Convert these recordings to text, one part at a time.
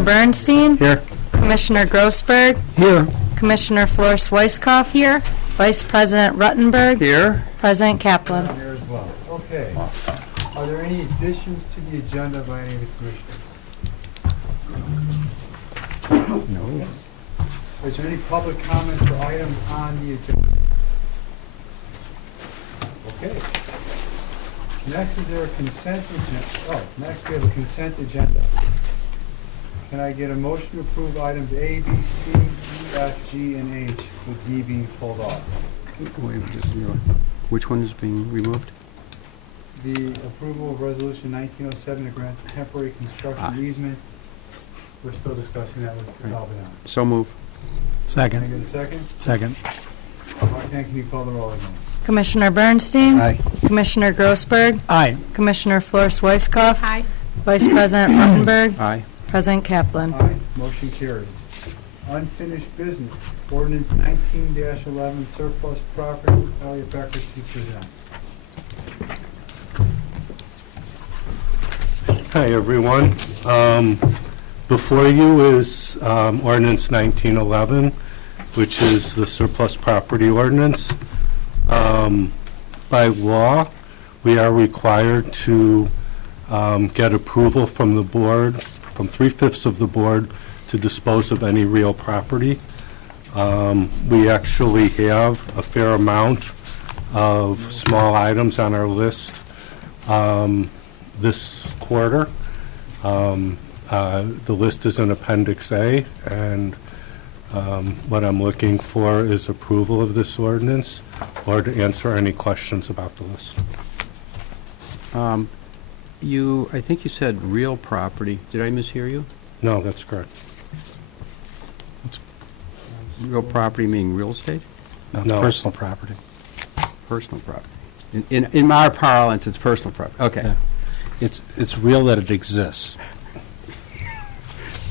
Bernstein. Here. Commissioner Grossberg. Here. Commissioner Flores-Weisskopf. Here. Vice President Ruttenberg. Here. President Kaplan. Here as well. Okay. Are there any additions to the agenda by any of the commissioners? No. Is there any public comment for items on the agenda? Okay. Next, is there a consent agenda? Oh, next we have a consent agenda. Can I get a motion to approve items A, B, C, E, F, G, and H with D being pulled off? Which one is being removed? The approval of resolution 1907 to grant temporary construction easement. We're still discussing that with Calvin. So move. Can I get a second? Second. Roxanne, can you call the roll again? Commissioner Bernstein. Aye. Commissioner Grossberg. Aye. Commissioner Flores-Weisskopf. Aye. Vice President Ruttenberg. Aye. President Kaplan. Aye. Motion carries. Unfinished business. Ordinance 19-11 surplus property. Elliot Becker to present. Hi, everyone. Before you is ordinance 1911, which is the surplus property ordinance. By law, we are required to get approval from the board, from 3/5 of the board, to dispose of any real property. We actually have a fair amount of small items on our list this quarter. The list is in Appendix A, and what I'm looking for is approval of this ordinance or to answer any questions about the list. I think you said real property. Did I mishear you? No, that's correct. Real property meaning real estate? No. Personal property. Personal property. In our parlance, it's personal property. Okay. Yeah. It's real that it exists.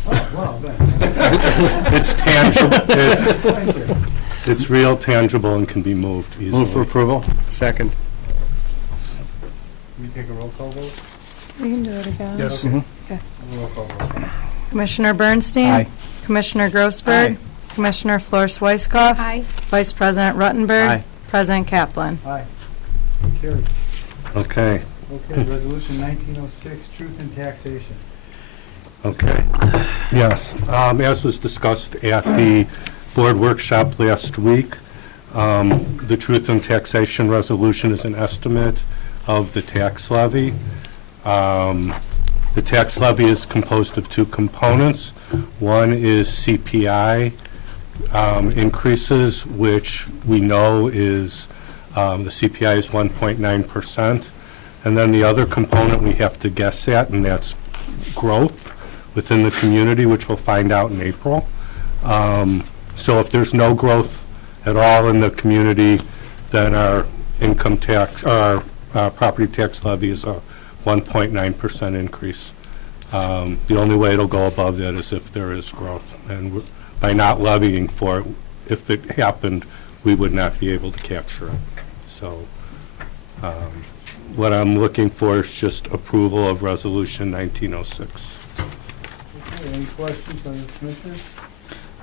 Oh, well, then. It's tangible. It's real, tangible, and can be moved easily. Move for approval. Second. Can we take a roll call vote? We can do it again. Yes. Okay. Okay. Roll call vote. Commissioner Bernstein. Aye. Commissioner Grossberg. Aye. Commissioner Flores-Weisskopf. Aye. Vice President Ruttenberg. Aye. President Kaplan. Aye. Carried. Okay. Okay, resolution 1906, truth in taxation. Okay. Yes. As was discussed at the board workshop last week, the truth in taxation resolution is an estimate of the tax levy. The tax levy is composed of two components. One is CPI increases, which we know is the CPI is 1.9%. And then the other component we have to guess at, and that's growth within the community, which we'll find out in April. So if there's no growth at all in the community, then our income tax, our property tax levy is a 1.9% increase. The only way it'll go above that is if there is growth. And by not levying for it, if it happened, we would not be able to capture it. So what I'm looking for is just approval of resolution 1906. Okay, any questions from the commissioners?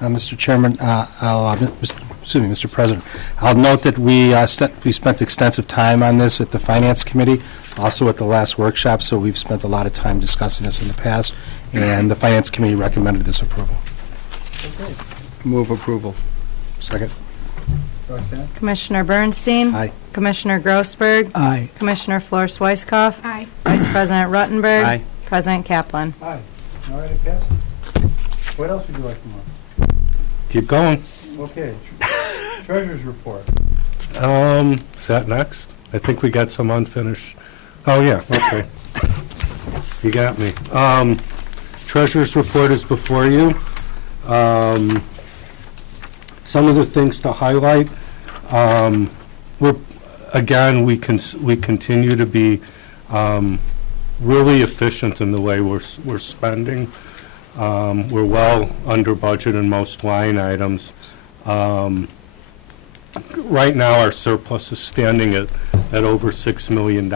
Mr. Chairman, Mr. President, I'll note that we spent extensive time on this at the Finance Committee, also at the last workshop, so we've spent a lot of time discussing this in the past, and the Finance Committee recommended this approval. Okay. Move approval. Second. Roxanne? Commissioner Bernstein. Aye. Commissioner Grossberg. Aye. Commissioner Flores-Weisskopf. Aye. Vice President Ruttenberg. Aye. President Kaplan. Aye. All right, it passes. What else would you like from us? Keep going. Okay. Treasurer's report. Is that next? I think we got some unfinished. Oh, yeah, okay. You got me. Treasurer's report is before you. Some of the things to highlight. We continue to be really efficient in the way we're spending. We're well under budget in most line items. Right now, our surplus is standing at over $6 million.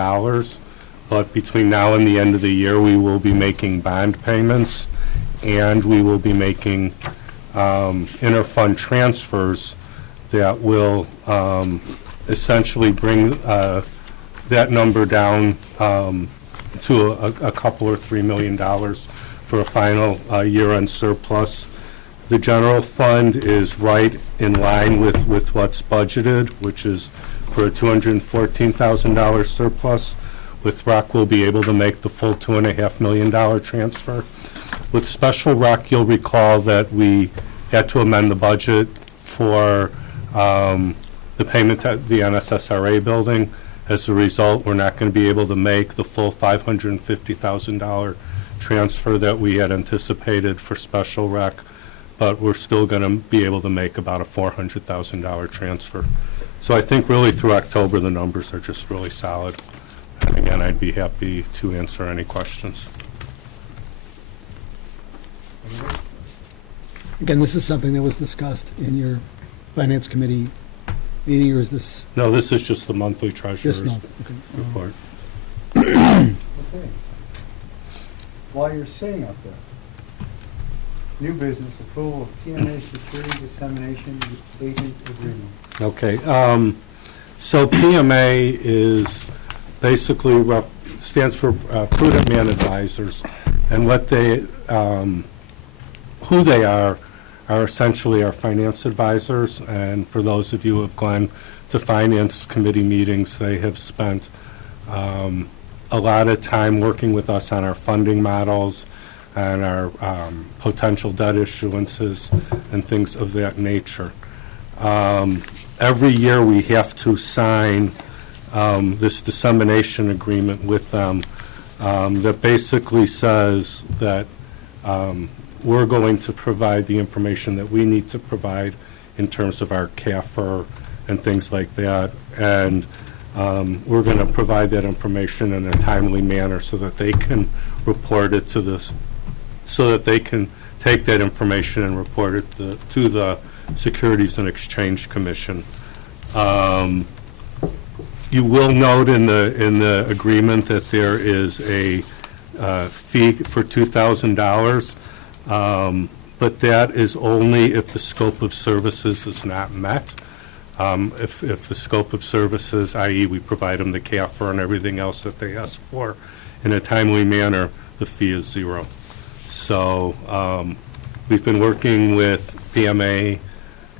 But between now and the end of the year, we will be making bond payments, and we will be making interfund transfers that will essentially bring that number down to a couple or $3 million for a final year-end surplus. The general fund is right in line with what's budgeted, which is for a $214,000 surplus. With rec, we'll be able to make the full $2.5 million transfer. With special rec, you'll recall that we had to amend the budget for the payment to the NSSRA building. As a result, we're not going to be able to make the full $550,000 transfer that we had anticipated for special rec, but we're still going to be able to make about a $400,000 transfer. So I think really through October, the numbers are just really solid. And again, I'd be happy to answer any questions. Again, this is something that was discussed in your finance committee meeting, or is this No, this is just the monthly treasurer's just no? Okay. report. Okay. While you're sitting up there, new business, approval of PMA security dissemination agent agreement. Okay, so PMA is basically stands for Prudent Man Advisors, and what they, who they are essentially our finance advisors. And for those of you who have gone to finance committee meetings, they have spent a lot of time working with us on our funding models and our potential debt issuances and things of that nature. Every year we have to sign this dissemination agreement with them that basically says that we're going to provide the information that we need to provide in terms of our CAFR and things like that. And we're going to provide that information in a timely manner so that they can report it to this, so that they can take that information and report it to the Securities and Exchange Commission. You will note in the agreement that there is a fee for $2,000, but that is only if the scope of services is not met. If the scope of services, i.e. we provide them the CAFR and everything else that they ask for in a timely manner, the fee is zero. So we've been working with PMA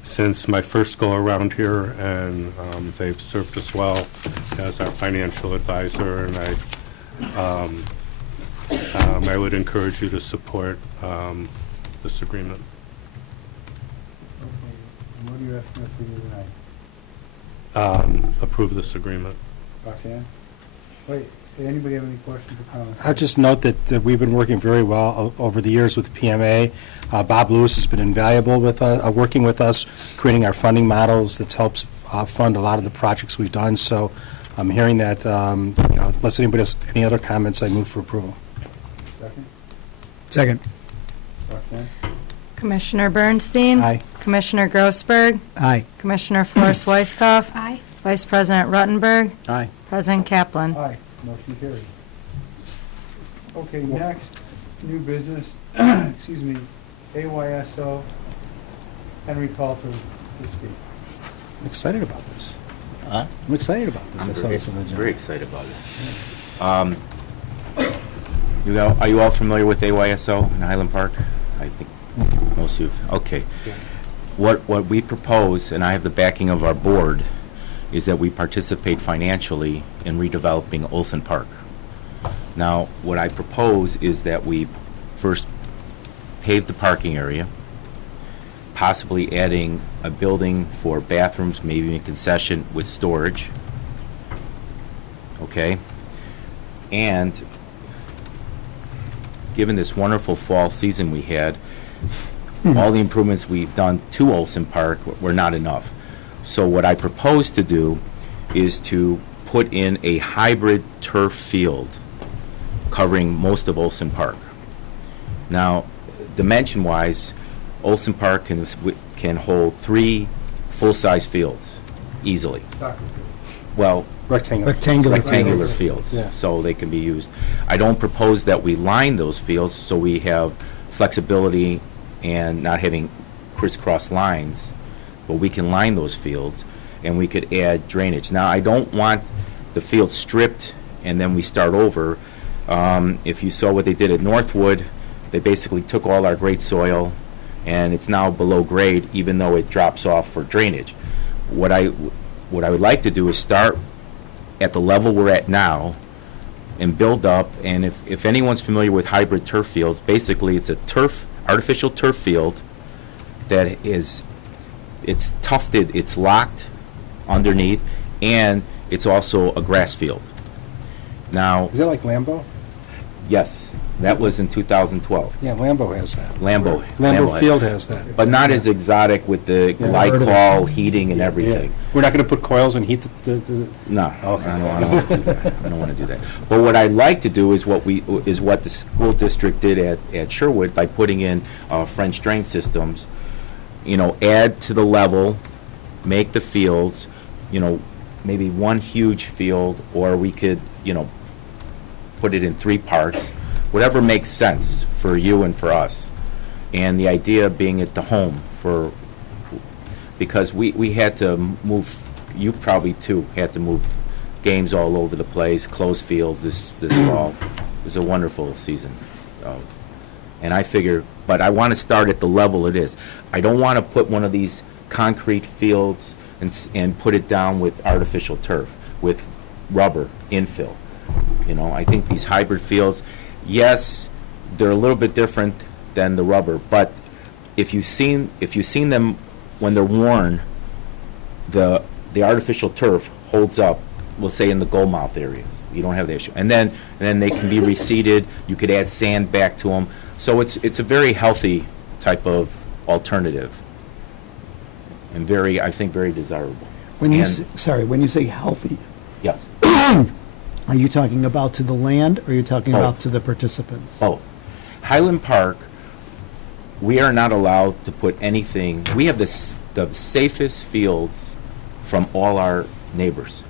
since my first go-around here, and they've served us well as our financial advisor, and I would encourage you to support this agreement. Okay, and what are you asking us to do tonight? Approve this agreement. Roxanne? Wait, did anybody have any questions or comments? I'll just note that we've been working very well over the years with PMA. Bob Lewis has been invaluable with working with us, creating our funding models that helps fund a lot of the projects we've done. So I'm hearing that, unless anybody has any other comments, I move for approval. Second? Second. Roxanne? Commissioner Bernstein? Aye. Commissioner Grossberg? Aye. Commissioner Flores Weisskopf? Aye. Vice President Ruttenberg? Aye. President Kaplan? Aye, motion carried. Okay, next, new business, excuse me, AYSO, Henry Coulter to speak. I'm excited about this. Huh? I'm excited about this. I I'm saw very, this on the agenda. very excited about it. Are you all familiar with AYSO in Highland Park? I think most of you. Okay. What we propose, and I have the backing of our board, is that we participate financially in redeveloping Olson Park. Now, what I propose is that we first pave the parking area, possibly adding a building for bathrooms, maybe a concession with storage. Okay? And given this wonderful fall season we had, all the improvements we've done to Olson Park were not enough. So what I propose to do is to put in a hybrid turf field covering most of Olson Park. Now, dimension-wise, Olson Park can hold 3 full-size fields easily. Soccer field. Well, Rectangular. rectangular fields. fields, Yeah. so they can be used. I don't propose that we line those fields, so we have flexibility and not having crisscross lines, but we can line those fields and we could add drainage. Now, I don't want the field stripped and then we start over. If you saw what they did at Northwood, they basically took all our great soil and it's now below grade even though it drops off for drainage. What I would like to do is start at the level we're at now and build up, and if anyone's familiar with hybrid turf fields, basically it's a artificial turf field that it's tufted, it's locked underneath, and it's also a grass field. Now, Is that like Lambeau? yes, that was in 2012. Yeah, Lambeau has that. Lambeau Lambeau had- Field has that. But not as exotic with the Yeah, I heard of glycol heating and everything. We're not going to put coils and heat the No, Okay. I don't want to do that. I don't want to do that. But what I'd like to do is what the school district did at Sherwood by putting in French drain systems. Add to the level, make the fields, maybe one huge field, or we could, put it in 3 parts, whatever makes sense for you and for us. And the idea being at the home because we had to move, you probably too had to move games all over the place, close fields this fall. It was a wonderful season. And I figure, but I want to start at the level it is. I don't want to put one of these concrete fields and put it down with artificial turf, with rubber infill. I think these hybrid fields, yes, they're a little bit different than the rubber, but if you've seen them when they're worn, the artificial turf holds up, we'll say in the goal mouth areas. You don't have the issue. And then they can be reseeded. You could add sand back to them. So it's a very healthy type of alternative and I think very desirable. When you, And- when you say healthy, Yes, are you talking about to the land, or are you talking about Both. to the participants? both. Highland Park, we are not allowed to put anything, we have the safest fields from all our neighbors.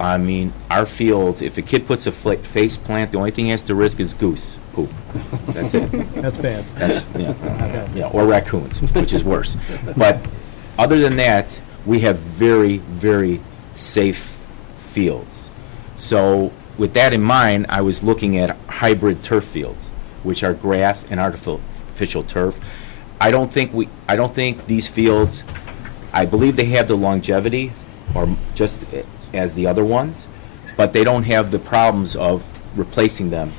I mean, our fields, if a kid puts a face plant, the only thing he has to risk is goose poop. That's it. That's bad. Yeah, or raccoons, which is worse. But other than that, we have very, very safe fields. So with that in mind, I was looking at hybrid turf fields, which are grass and artificial turf. I don't think these fields, I believe they have the longevity, or just as the other ones, but they don't have the problems of replacing them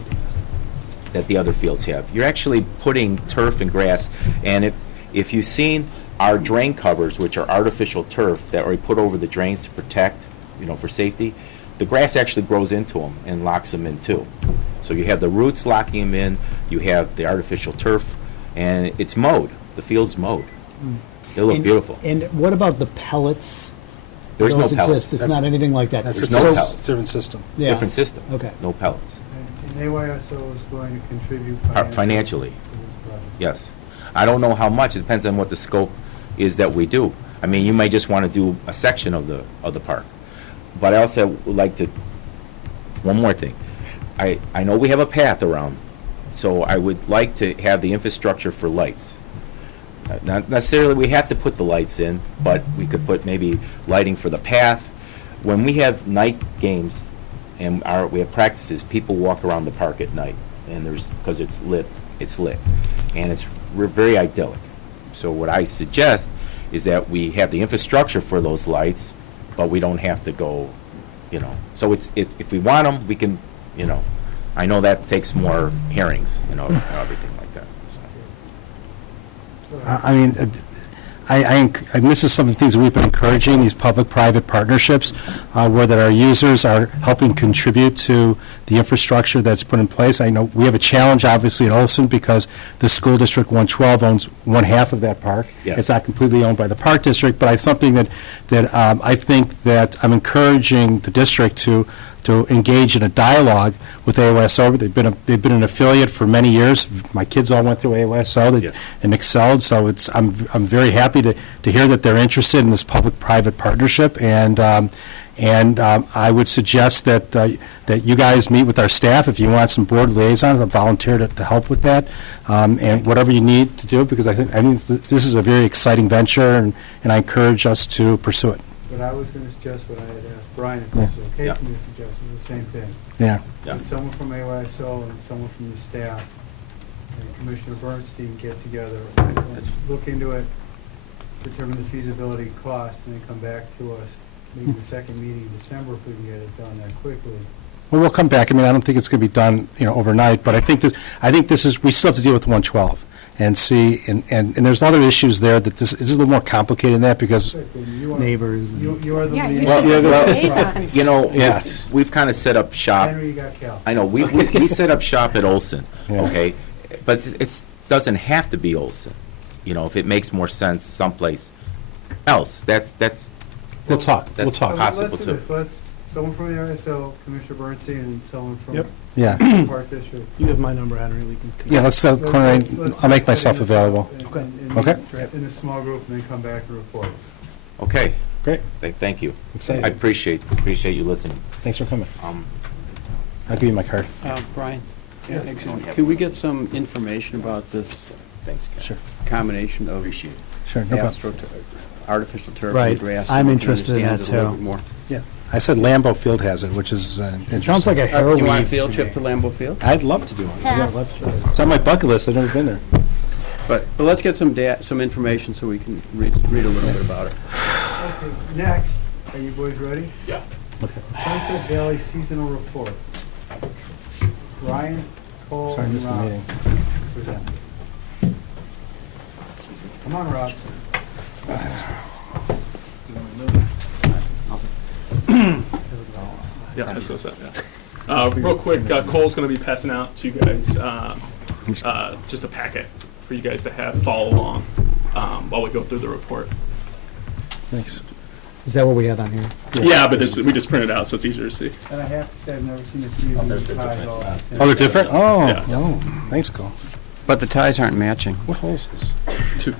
that the other fields have. You're actually putting turf and grass, and if you've seen our drain covers, which are artificial turf that we put over the drains to protect, for safety, the grass actually grows into them and locks them in too. So you have the roots locking them in, you have the artificial turf, and it's mowed. The field's mowed. They look And- beautiful. And what about the pellets? There's no Those pellets. exist. It's not anything like that. That's There's a no different- pellets. different system. Yeah. Different system. Okay. No pellets. And AYSO is going to contribute Financially. to this project. Yes. I don't know how much. It depends on what the scope is that we do. I mean, you might just want to do a section of the park. But I also would like to, one more thing. I know we have a path around, so I would like to have the infrastructure for lights. Not necessarily we have to put the lights in, but we could put maybe lighting for the path. When we have night games and we have practices, people walk around the park at night, and because it's lit, and we're very idyllic. So what I suggest is that we have the infrastructure for those lights, but we don't have to go, So if we want them, we can, I know that takes more hearings, and everything like that. So. I mean, this is some of the things that we've been encouraging, these public-private partnerships, where that our users are helping contribute to the infrastructure that's put in place. I know we have a challenge, obviously, in Olson, because the school district 112 owns one half of that park. Yes. It's not completely owned by the park district, but it's something that I think that I'm encouraging the district to engage in a dialogue with AOSO. They've been an affiliate for many years. My kids all went through AOSO Yes. and excelled, so I'm very happy to hear that they're interested in this public-private partnership, and And I would suggest that you guys meet with our staff. If you want some board liaisons, I'll volunteer to help with that. And whatever you need to do, because I think this is a very exciting venture, and I encourage us to pursue it. But I was gonna suggest what I had asked Brian, if it's okay Yeah. for me to suggest, is the same thing. Yeah. Yeah. And someone from AYSO and someone from the staff, and Commissioner Bernstein get together, and look into it, determine the feasibility cost, and then come back to us, maybe the second meeting in December if we can get it done that quickly. Well, we'll come back. I mean, I don't think it's going to be done, overnight, but I think this is, we still have to deal with 112 and see, and there's other issues there that this is a little more complicated than that because, Good, then you are- Neighbors. You are the Yeah, you liaison. should be well, the liaison. You know, Yeah. we've kind of set up shop. Henry, you got Cal. I know, we set up shop at Olson, Yeah. okay? But it doesn't have to be Olson. If it makes more sense someplace else, that's we'll talk. That's So possible let's do too. this. Someone from the RSO, Commissioner Bernstein, and someone from Yep. Yeah. the Park District. You have my number, Henry, we can. Yeah, let's coordinate. I'll make myself available. Okay. Okay. In a small group, and then come back and report. Okay, Great. thank you. Excited. I appreciate you listening. Thanks for coming. I'll give you my card. Brian, Yes. could we get some information about this Thanks, Ken. Sure. combination of Appreciate it. Sure, no problem. artificial turf Right. and grass? I'm so we can interested in understand that, it a little too. bit more? Yeah. I said Lambeau Field has it, which is It interesting. sounds like a Do hair you want a weave field to trip me. to Lambeau Field? I'd love to do it. Pass. It's on my bucket list. I've never been there. But let's get some information so we can read a little bit about it. Okay, next, are you boys ready? Yeah. Okay. Sunset Valley Seasonal Report. Ryan, Cole, Sorry, I and missed the Rob meeting. present. Come on, Rob. Yeah, that's what's up, yeah. Real quick, Cole's gonna be passing out to you guys, just a packet for you guys to have, follow along, while we go through the report. Thanks. Is that what we had on here? Yeah, but we just printed it out, so it's easier to see. And I have to say, I've never seen a few of these ties all at the same Oh, they're different? time. Oh, Yeah. no. Thanks, Cole. But the ties aren't matching. What hole is this? 2.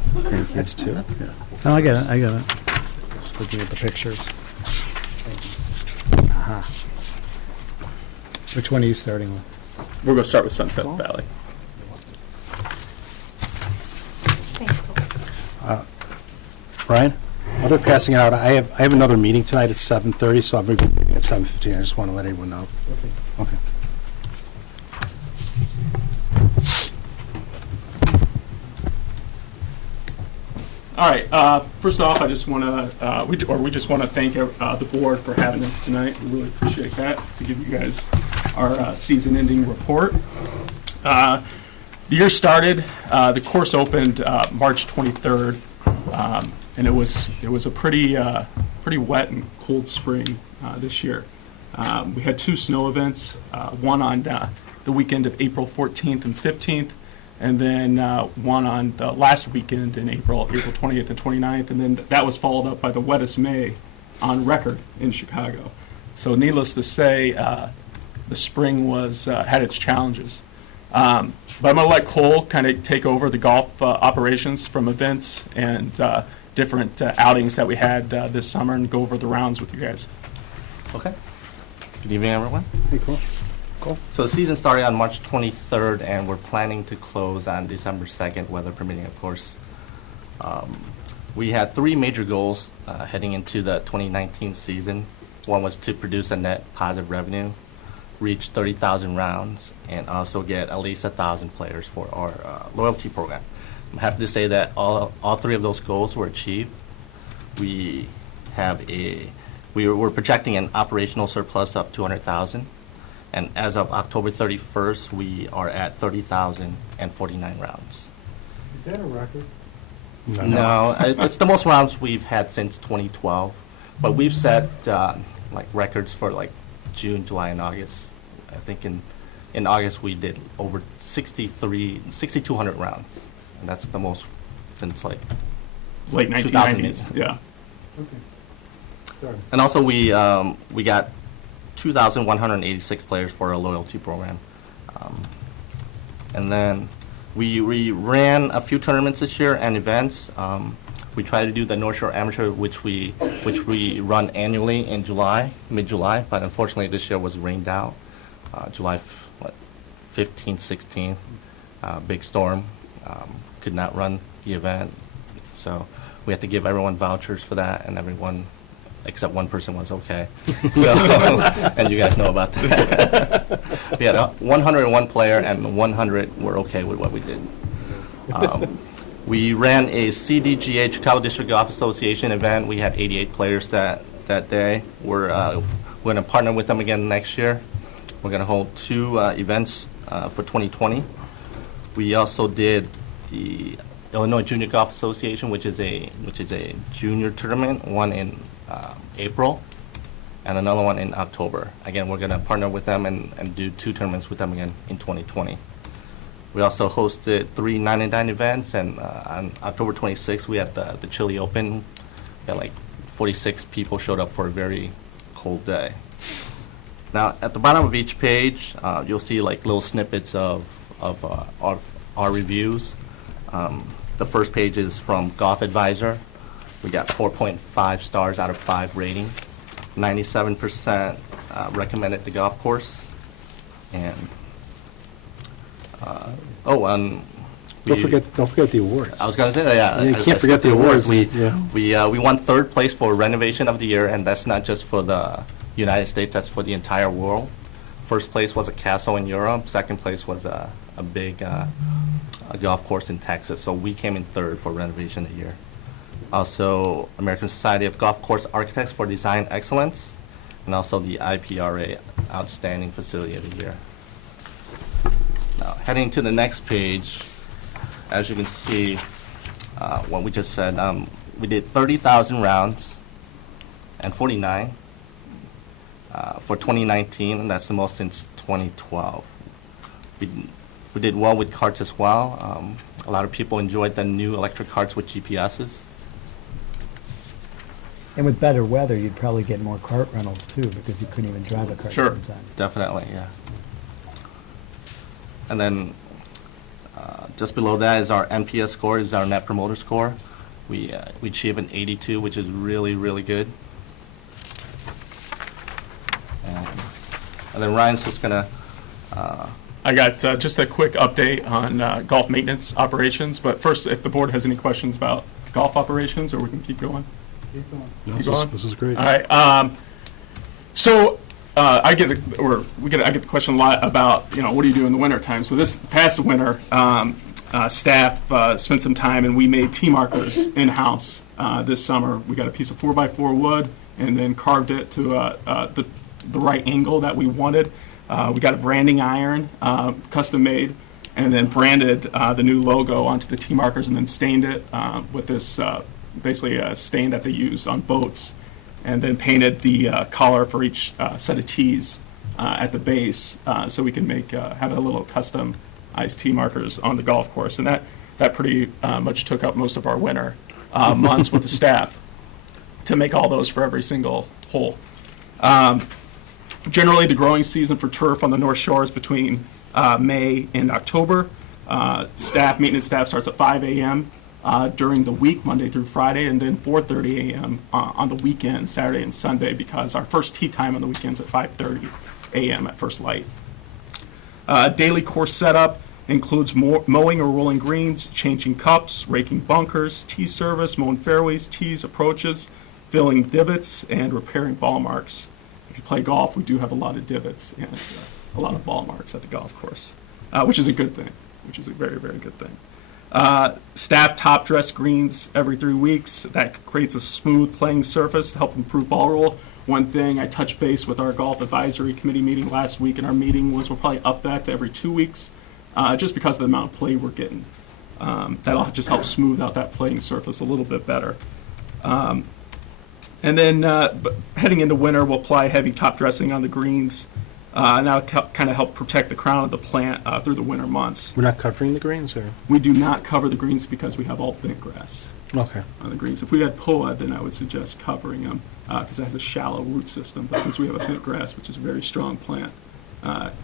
That's 2? Oh, I get it. Just looking at the pictures. Aha. Which one are you starting with? We're gonna start with Sunset Valley. Thanks, Cole. Brian? While they're passing it out, I have another meeting tonight at 7:30, so I'll be leaving at 7:15. I just want to let everyone know. Okay. All right, first off, I just wanna, we just wanna thank, the board for having us tonight. We really appreciate that, to give you guys our, season-ending report. The year started, the course opened, March 23rd, and it was a pretty wet and cold spring, this year. We had 2 snow events, one on, the weekend of April 14th and 15th, and then one on the last weekend in April 20th and 29th, and then that was followed up by the wettest May on record in Chicago. So needless to say, the spring had its challenges. But I'm going to let Cole kind of take over the golf operations from events and different outings that we had this summer and go over the rounds with you guys. Okay. Good evening, everyone. Hey, cool. So the season started on March 23rd, and we're planning to close on December 2nd, weather permitting, of course. We had 3 major goals heading into the 2019 season. One was to produce a net positive revenue, reach 30,000 rounds, and also get at least 1,000 players for our loyalty program. I'm happy to say that all 3 of those goals were achieved. We're projecting an operational surplus of 200,000. And as of October 31st, we are at 30,049 rounds. Is that a record? No, it's the most rounds we've had since 2012. But we've set records for June, July, and August. I think in August we did over 6,200 rounds, and that's the most since Late 2008. 1990s, yeah. Okay. Sorry. And also we got 2,186 players for our loyalty program. And then we ran a few tournaments this year and events. We try to do the North Shore Amateur, which we run annually in July, mid-July, but unfortunately this year was rained out. July 15th, 16th, big storm, could not run the event. So we had to give everyone vouchers for that, and everyone except one person was okay. So, and you guys know about that. We had 101 player, and 100 were okay with what we did. We ran a CDGA, Chicago District Golf Association event. We had 88 players that day. We're going to partner with them again next year. We're going to hold 2 events for 2020. We also did the Illinois Junior Golf Association, which is a junior tournament, one in April and another one in October. Again, we're going to partner with them and do 2 tournaments with them again in 2020. We also hosted 3 9-9 events, and on October 26th, we had the Chile Open. We had like 46 people showed up for a very cold day. Now, at the bottom of each page, you'll see like little snippets of our reviews. The first page is from Golf Advisor. We got 4.5 stars out of 5 rating. 97% recommended the golf course. And Don't forget the awards. I was going to say that, yeah. You I can't forget the awards. We Yeah. we won 3rd place for Renovation of the Year, and that's not just for the United States, that's for the entire world. First place was a castle in Europe. Second place was a big a golf course in Texas. So we came in 3rd for Renovation of the Year. Also, American Society of Golf Course Architects for Design Excellence, and also the IPRA Outstanding Facility of the Year. Now, heading to the next page, as you can see, what we just said, we did 30,000 rounds and 49 for 2019, and that's the most since 2012. We did well with carts as well. A lot of people enjoyed the new electric carts with GPSs. And with better weather, you'd probably get more cart rentals too, because you couldn't even drive a cart Sure. sometimes. Definitely, yeah. And then just below that is our NPS score, is our Net Promoter Score. We achieve an 82, which is really, really good. And then Ryan's just gonna. I got just a quick update on golf maintenance operations, but first, if the board has any questions about golf operations, or we can keep going. Keep going. Keep going? This is great. All right. So I get the question a lot about, what do you do in the winter time? So this past winter, staff spent some time and we made tee markers in house this summer. We got a piece of 4x4 wood and then carved it to the right angle that we wanted. We got a branding iron, custom made, and then branded the new logo onto the tee markers and then stained it with this basically a stain that they use on boats, and then painted the collar for each set of tees at the base, so we can have a little custom iced tee markers on the golf course, and that pretty much took up most of our winter months with the staff to make all those for every single hole. Generally, the growing season for turf on the North Shore is between May and October. Maintenance staff starts at 5 a.m. During the week, Monday through Friday, and then 4:30 a.m. On the weekend, Saturday and Sunday, because our first tee time on the weekends at 5:30 a.m. at first light. Daily course setup includes mowing or rolling greens, changing cups, raking bunkers, tee service, mowing fairways, tees, approaches, filling divots, and repairing ball marks. If you play golf, we do have a lot of divots and a lot of ball marks at the golf course, which is a good thing, which is a very, very good thing. Staff top dress greens every 3 weeks. That creates a smooth playing surface to help improve ball roll. One thing I touched base with our golf advisory committee meeting last week, and our meeting was we'll probably up that to every 2 weeks, just because of the amount of play we're getting. That'll just help smooth out that playing surface a little bit better. And then heading into winter, we'll apply heavy top dressing on the greens. And that'll kind of help protect the crown of the plant through the winter months. We're not covering the greens, or? We do not cover the greens because we have all bent grass Okay. on the greens. If we had POA, then I would suggest covering them because it has a shallow root system. But since we have a bent grass, which is a very strong plant,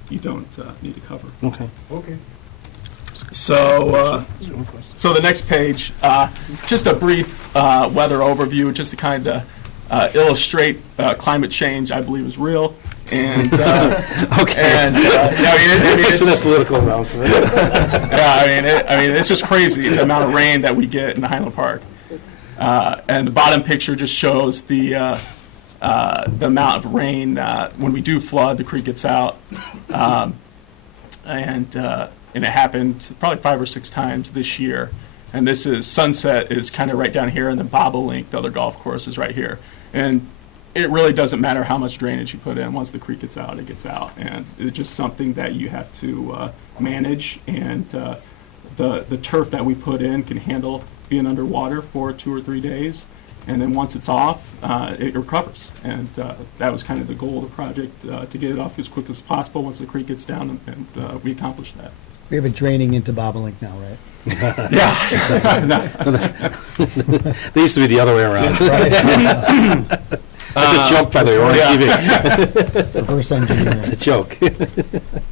you don't need to cover. Okay. Okay. So the next page, just a brief weather overview, just to kind of illustrate climate change, I believe, is real. And Thanks for that political announcement. it's just crazy the amount of rain that we get in Highland Park. And the bottom picture just shows the amount of rain when we do flood. The creek gets out, and it happened probably 5 or 6 times this year. And this is Sunset is kind of right down here, and then Bobolink, the other golf course, is right here. And it really doesn't matter how much drainage you put in. Once the creek gets out, it gets out, and it's just something that you have to manage. And the turf that we put in can handle being underwater for 2 or 3 days, and then once it's off, it recovers. And that was kind of the goal of the project, to get it off as quick as possible once the creek gets down, and we accomplished that. We have it draining into Bobolink now, right? Yeah. They used to be the other way around. That's a joke, by the way, we're on TV. Reverse engineering. It's a joke.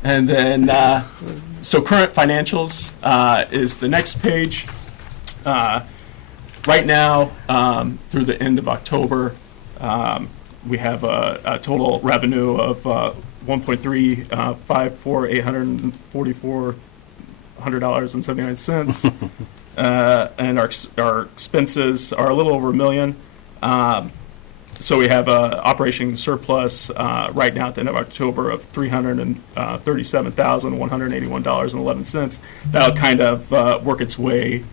And then, so current financials is the next page. Right now, through the end of October, we have a total revenue of $1.354,844.79, and our expenses are a little over $1 million. So we have a operation surplus right now at the end of October of $337,181.11. That'll kind of work its way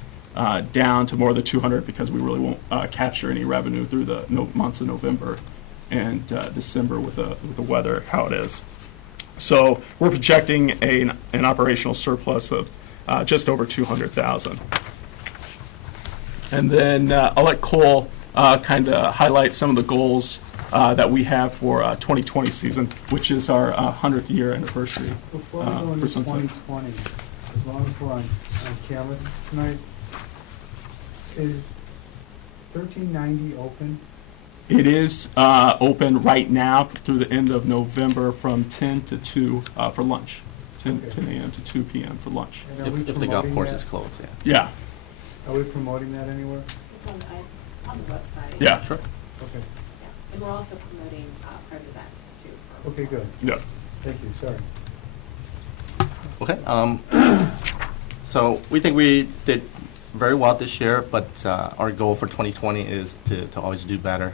down to more than 200 because we really won't capture any revenue through the months of November and December with the weather how it is. So we're projecting an operational surplus of just over 200,000. And then I'll let Cole kind of highlight some of the goals that we have for 2020 season, which is our 100th year anniversary. Before we go for into Sunset. 2020, as long as we're on camera tonight, is 1390 open? It is open right now through the end of November from 10 to 2 for lunch, 10 a.m. to 2 p.m. for lunch. And are we If the golf promoting course that? is closed, yeah. Yeah, Are we promoting that anywhere? It's on the website. yeah, Sure. Okay, Yeah. And we're also promoting private events too. okay, good. yeah. Thank you, sorry. Okay, so we think we did very well this year, but our goal for 2020 is to always do better.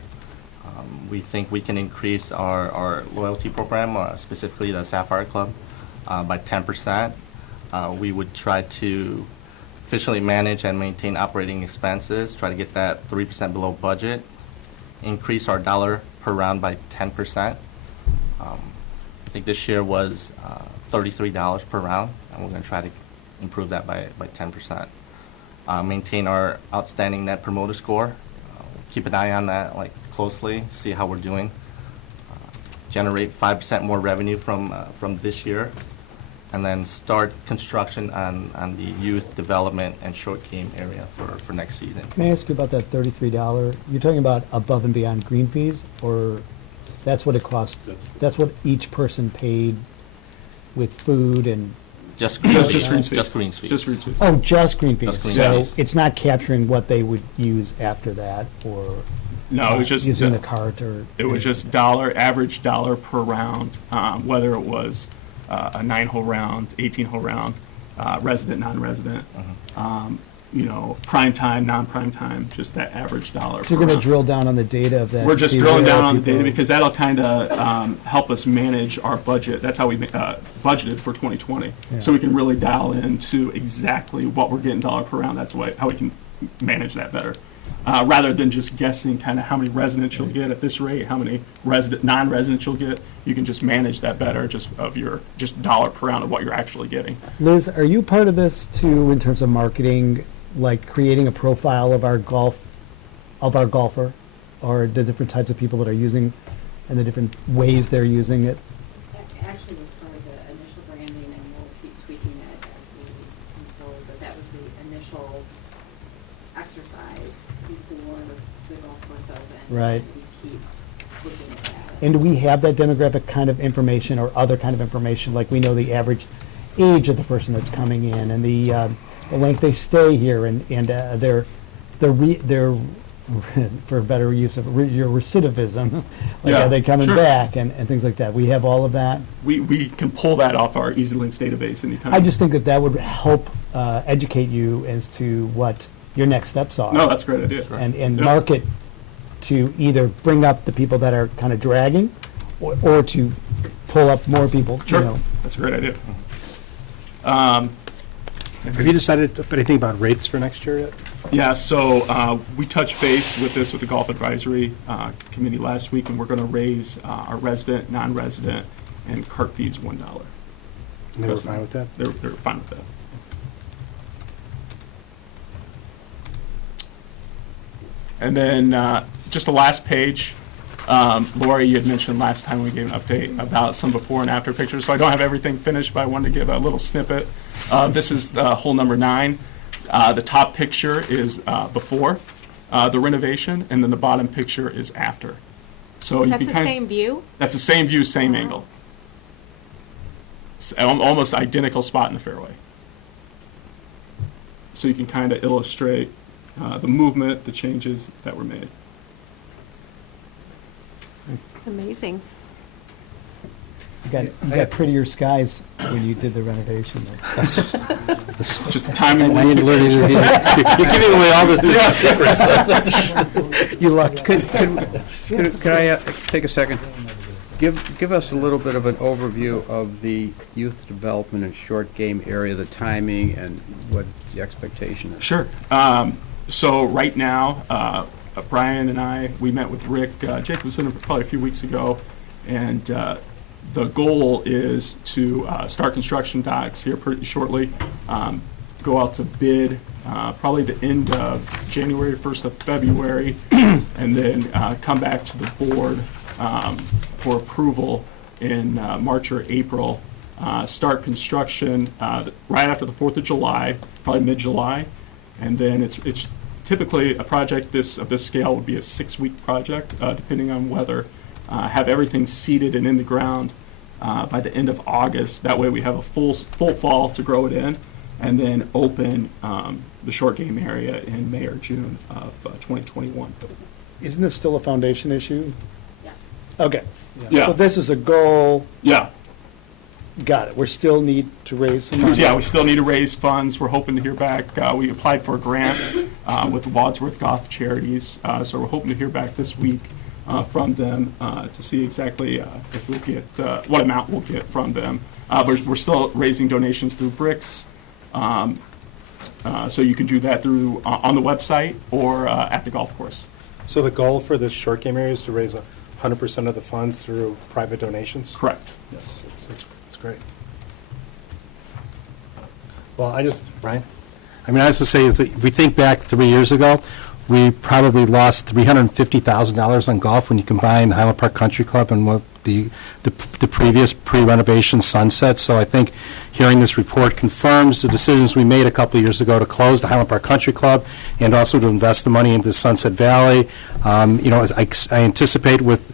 We think we can increase our loyalty program, specifically the Sapphire Club, by 10%. We would try to efficiently manage and maintain operating expenses, try to get that 3% below budget, increase our dollar per round by 10%. I think this year was $33 per round, and we're going to try to improve that by 10%. Maintain our outstanding Net Promoter Score. Keep an eye on that closely, see how we're doing. Generate 5% more revenue from this year, and then start construction on the youth development and short game area for next season. Can I ask you about that $33? You're talking about above and beyond green fees, or that's what it costs? That's what each person paid with food and, Just green fees. Just green fees. Just green fees. Just green fees. oh, just green fees? Just green So fees. it's not capturing what they would use after that, or No, it was just using the cart, or? it was just average dollar per round, whether it was a 9-hole round, 18-hole round, resident, non-resident, prime time, non-prime time, just that average dollar. So you're per going to round. drill down on the data of that? We're just see drilling where down on the people- data because that'll kind of help us manage our budget. That's how we budgeted for 2020. So we can really dial into exactly what we're getting dollar per round. That's how we can manage that better. Rather than just guessing kind of how many residents you'll get at this rate, how many non-residents you'll get, you can just manage that better just of your just dollar per round of what you're actually getting. Liz, are you part of this too, in terms of marketing, like creating a profile of our golfer, or the different types of people that are using, and the different ways they're using it? Actually was part of the initial branding, and we'll keep tweaking it as we move forward, but that was the initial exercise before the golf course opened. Right. We keep looking at that. And do we have that demographic kind of information or other kind of information? Like we know the average age of the person that's coming in, and the length they stay here, and their for better use of your recidivism, like Yeah, are they coming sure. back, and things like that. We have all of that. We can pull that off our Easy Links database anytime. I just think that would help educate you as to what your next steps are. No, that's a great idea. And Yeah. market to either bring up the people that are kind of dragging, or to pull up more people, Sure. you know. That's a great idea. Have you decided anything about rates for next year yet? Yeah, so we touched base with this with the Golf Advisory Committee last week, and we're going to raise our resident, non-resident, and cart fees $1. And they were fine with that? They're fine with that. And then just the last page, Lori, you had mentioned last time we gave an update about some before and after pictures. So I don't have everything finished, but I wanted to give a little snippet. This is the hole number 9. The top picture is before the renovation, and then the bottom picture is after. So you That's can the kind same view? That's the same view, same angle. Almost identical spot in the fairway. So you can kind of illustrate the movement, the changes that were made. It's amazing. You got prettier skies when you did the renovation. Just the timing. Now you're learning. You're giving away all the secrets. You lucked. Could I take a second? Give us a little bit of an overview of the youth development and short game area, the timing, and what the expectation is. Sure. So right now, Brian and I, we met with Rick. Jake was in probably a few weeks ago, and the goal is to start construction docs here pretty shortly, go out to bid probably the end of January, 1st of February, and then come back to the board for approval in March or April. Start construction right after the 4th of July, probably mid-July, and then it's typically a project of this scale would be a 6-week project, depending on weather. Have everything seeded and in the ground by the end of August. That way we have a full fall to grow it in, and then open the short game area in May or June of 2021. Isn't this still a foundation issue? Yes. Okay. Yeah. So this is a goal. Yeah. Got it. We still need to raise some money. Yeah, we still need to raise funds. We're hoping to hear back. We applied for a grant with the Wadsworth Goth Charities, so we're hoping to hear back this week from them to see exactly if we'll get what amount we'll get from them. We're still raising donations through Bricks, so you can do that through on the website or at the golf course. So the goal for the short game area is to raise 100% of the funds through private donations? Correct. Yes. That's great. Well, Brian? I have to say is that if we think back 3 years ago, we probably lost $350,000 on golf when you combine Highland Park Country Club and what the previous pre-renovation sunset. So I think hearing this report confirms the decisions we made a couple of years ago to close the Highland Park Country Club and also to invest the money into Sunset Valley. As I anticipate with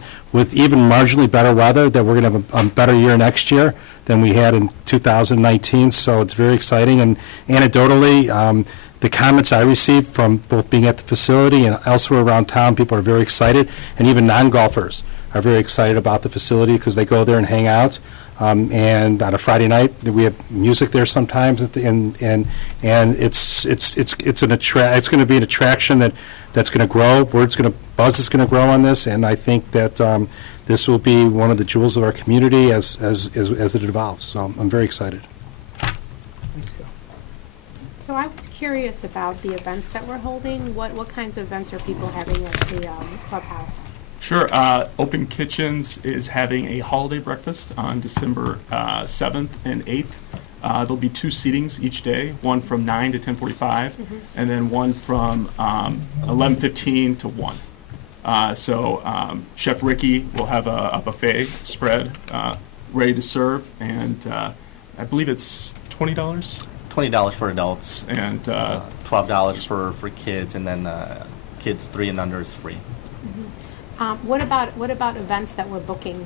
even marginally better weather that we're going to have a better year next year than we had in 2019. So it's very exciting. And anecdotally, the comments I received from both being at the facility and elsewhere around town, people are very excited, and even non-golfers are very excited about the facility because they go there and hang out. And on a Friday night, we have music there sometimes, and it's going to be an attraction that's going to grow. Buzz is going to grow on this, and I think that this will be one of the jewels of our community as it evolves. So I'm very excited. So I was curious about the events that we're holding. What kinds of events are people having at the clubhouse? Sure. Open Kitchens is having a holiday breakfast on December 7th and 8th. There'll be 2 seatings each day, one from 9 to 10:45, and then one from 11:15 to 1. So Chef Ricky will have a buffet spread ready to serve, and I believe it's $20. $20 for adults And $12 for kids, and then kids 3 and under is free. What about events that we're booking?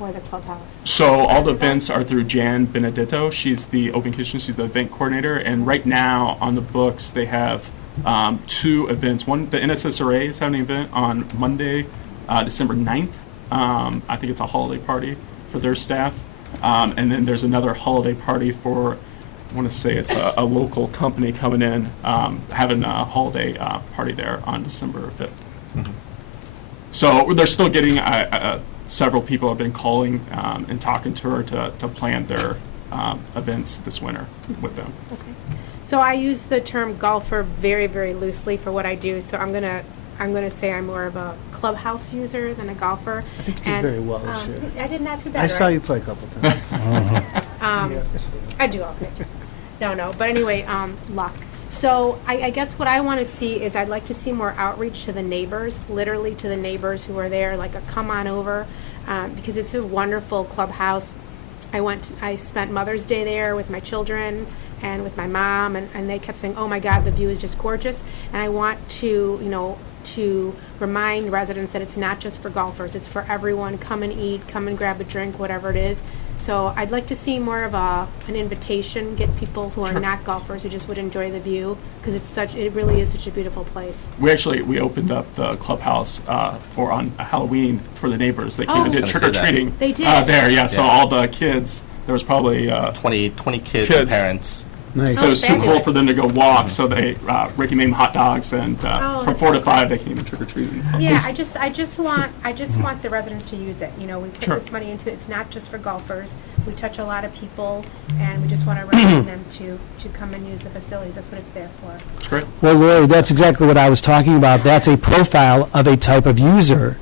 for the clubhouse? So all the events are through Jan Benedetto. She's the Open Kitchen. She's the event coordinator. And right now on the books, they have 2 events. One, the NSSRA is having an event on Monday, December 9th. I think it's a holiday party for their staff. And then there's another holiday party for, I want to say it's a local company coming in, having a holiday party there on December 5th. So they're still getting, several people have been calling and talking to her to plan their events this winter with them. Okay. So I use the term golfer very, very loosely for what I do, so I'm gonna say I'm more of a clubhouse user than a golfer. I think you did very well this year. I did not too bad, I saw right? you play a couple times. I do, okay. No, but anyway, luck. So I guess what I want to see is I'd like to see more outreach to the neighbors, literally to the neighbors who are there, like a come on over, because it's a wonderful clubhouse. I spent Mother's Day there with my children and with my mom, and they kept saying, oh my God, the view is just gorgeous. And I want to, to remind residents that it's not just for golfers, it's for everyone. Come and eat, come and grab a drink, whatever it is. So I'd like to see more of an invitation, get people who are not golfers who just would enjoy the view, because it really is such a beautiful place. We opened up the clubhouse for on Halloween for the neighbors. They came and did trick or treating. They did. There, yeah. So all the kids, there was probably 20 kids and parents. Nice. So it was too cool fabulous. for them to go walk. So they Ricky made 'em hot dogs, and from that's 4 to so 5 they came and trick or treating. Yeah, I just want the residents to use it. We put Sure. this money into it. It's not just for golfers. We touch a lot of people, and we just want to remind them to come and use the facilities. That's what it's there for. It's great. Well, Lori, that's exactly what I was talking about. That's a profile of a type of user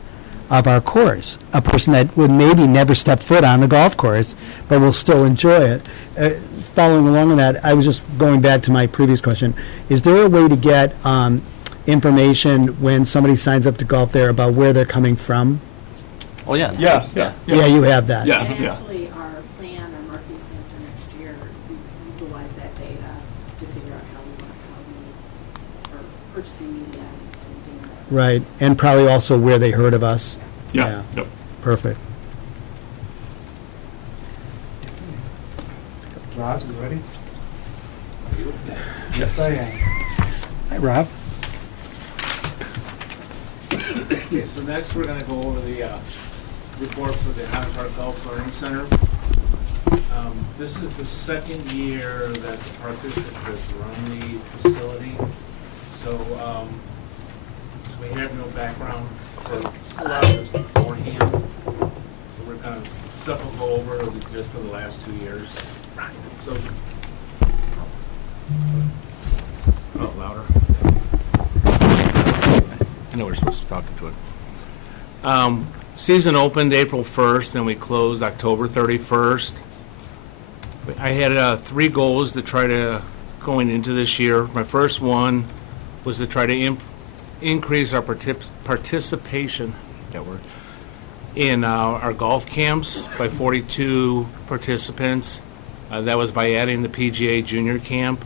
of our course, a person that would maybe never step foot on the golf course, but will still enjoy it. Following along on that, I was just going back to my previous question. Is there a way to get information when somebody signs up to golf there about where they're coming from? Oh, yeah. Yeah. Yeah, you have that. Yeah. And actually, our plan, our marketing plan for next year, we utilize that data to figure out how we are purchasing media and doing that. Right, and probably also where they heard of us. Yeah. Yep. Perfect. Rob, you ready? Yes, I am. Hi, Rob. Okay, so next we're gonna go over the report for the Highland Park Golf Learning Center. This is the second year that the Park District has run the facility. So we have no background for a lot of this beforehand. So we're gonna, stuff will go over just for the last 2 years. So, oh, louder. I know we're supposed to be talking to it. Season opened April 1st and we closed October 31st. I had 3 goals to try to going into this year. My first one was to try to increase our participation, that word, in our golf camps by 42 participants. That was by adding the PGA Junior Camp.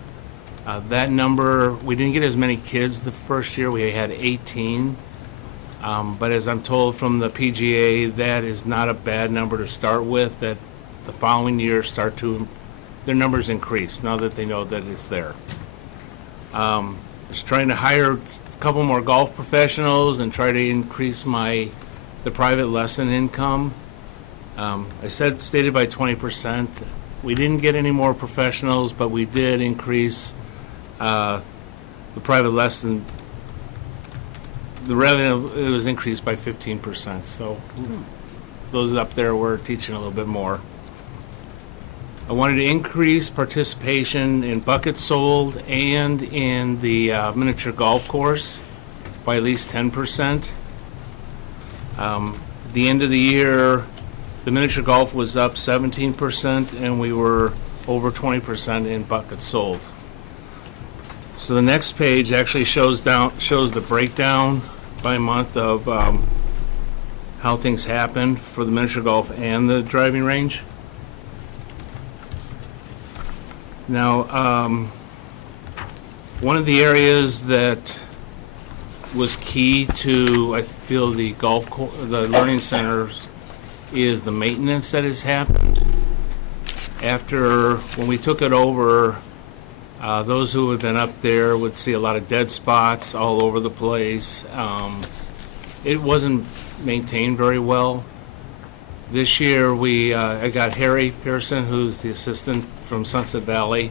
That number, we didn't get as many kids the first year. We had 18. But as I'm told from the PGA, that is not a bad number to start with, that the following year their numbers increase now that they know that it's there. Just trying to hire a couple more golf professionals and try to increase the private lesson income. I stated by 20%. We didn't get any more professionals, but we did increase the private lesson. The revenue, it was increased by 15%. So those up there were teaching a little bit more. I wanted to increase participation in buckets sold and in the miniature golf course by at least 10%. The end of the year, the miniature golf was up 17%, and we were over 20% in buckets sold. So the next page actually shows the breakdown by month of how things happened for the miniature golf and the driving range. Now, one of the areas that was key to, I feel, the learning center's is the maintenance that has happened. After, when we took it over, those who have been up there would see a lot of dead spots all over the place. It wasn't maintained very well. This year, I got Harry Pearson, who's the assistant from Sunset Valley.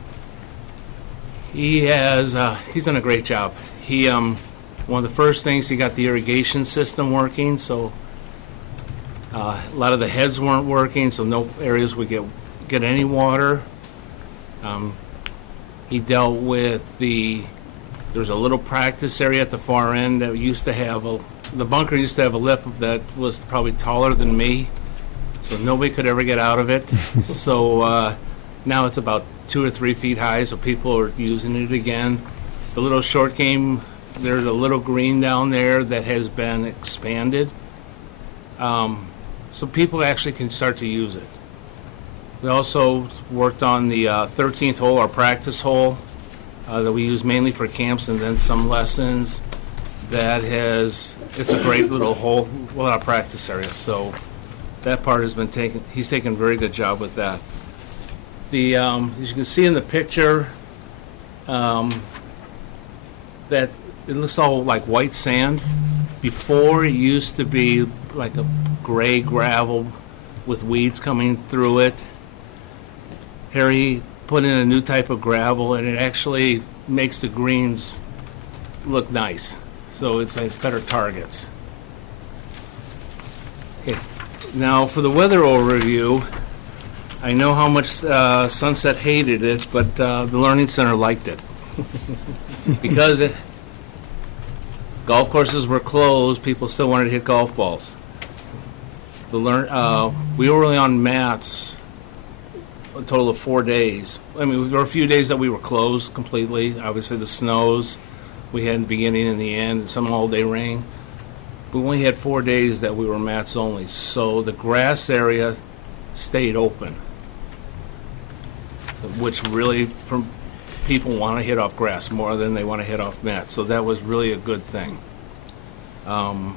He's done a great job. One of the first things, he got the irrigation system working, so a lot of the heads weren't working, so no areas would get any water. He dealt with there's a little practice area at the far end that used to have the bunker used to have a lip that was probably taller than me, so nobody could ever get out of it. So now it's about 2 or 3 feet high, so people are using it again. The little short game, there's a little green down there that has been expanded, so people actually can start to use it. We also worked on the 13th hole, our practice hole, that we use mainly for camps and then some lessons. It's a great little hole, a lot of practice area, so that part has been he's taken a very good job with that. As you can see in the picture, that it looks all like white sand. Before, it used to be like a gray gravel with weeds coming through it. Harry put in a new type of gravel, and it actually makes the greens look nice. So it's like better targets. Okay, now for the weather overview, I know how much Sunset hated it, but the Learning Center liked it. Because golf courses were closed, people still wanted to hit golf balls. We were only on mats a total of 4 days. I mean, there were a few days that we were closed completely. Obviously, the snows we had in the beginning and the end, and some all-day rain. But we only had 4 days that we were mats only. So the grass area stayed open, which really people want to hit off grass more than they want to hit off mats. So that was really a good thing. And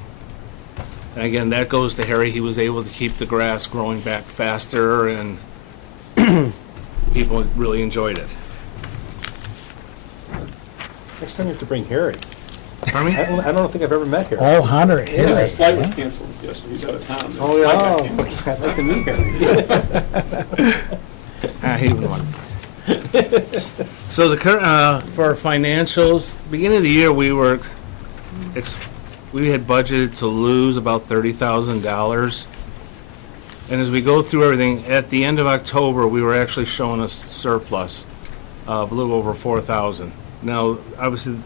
again, that goes to Harry. He was able to keep the grass growing back faster, and people really enjoyed it. Next time you have to bring Harry. Pardon me? I don't think I've ever met Harry. Oh, Hunter, His flight was canceled yesterday. He's out of town. His Oh, flight got yeah. canceled. I'd like to meet Harry. I hate one. So the current for our financials, beginning of the year we had budgeted to lose about $30,000, and as we go through everything, at the end of October we were actually showing a surplus of a little over $4,000. Now, obviously,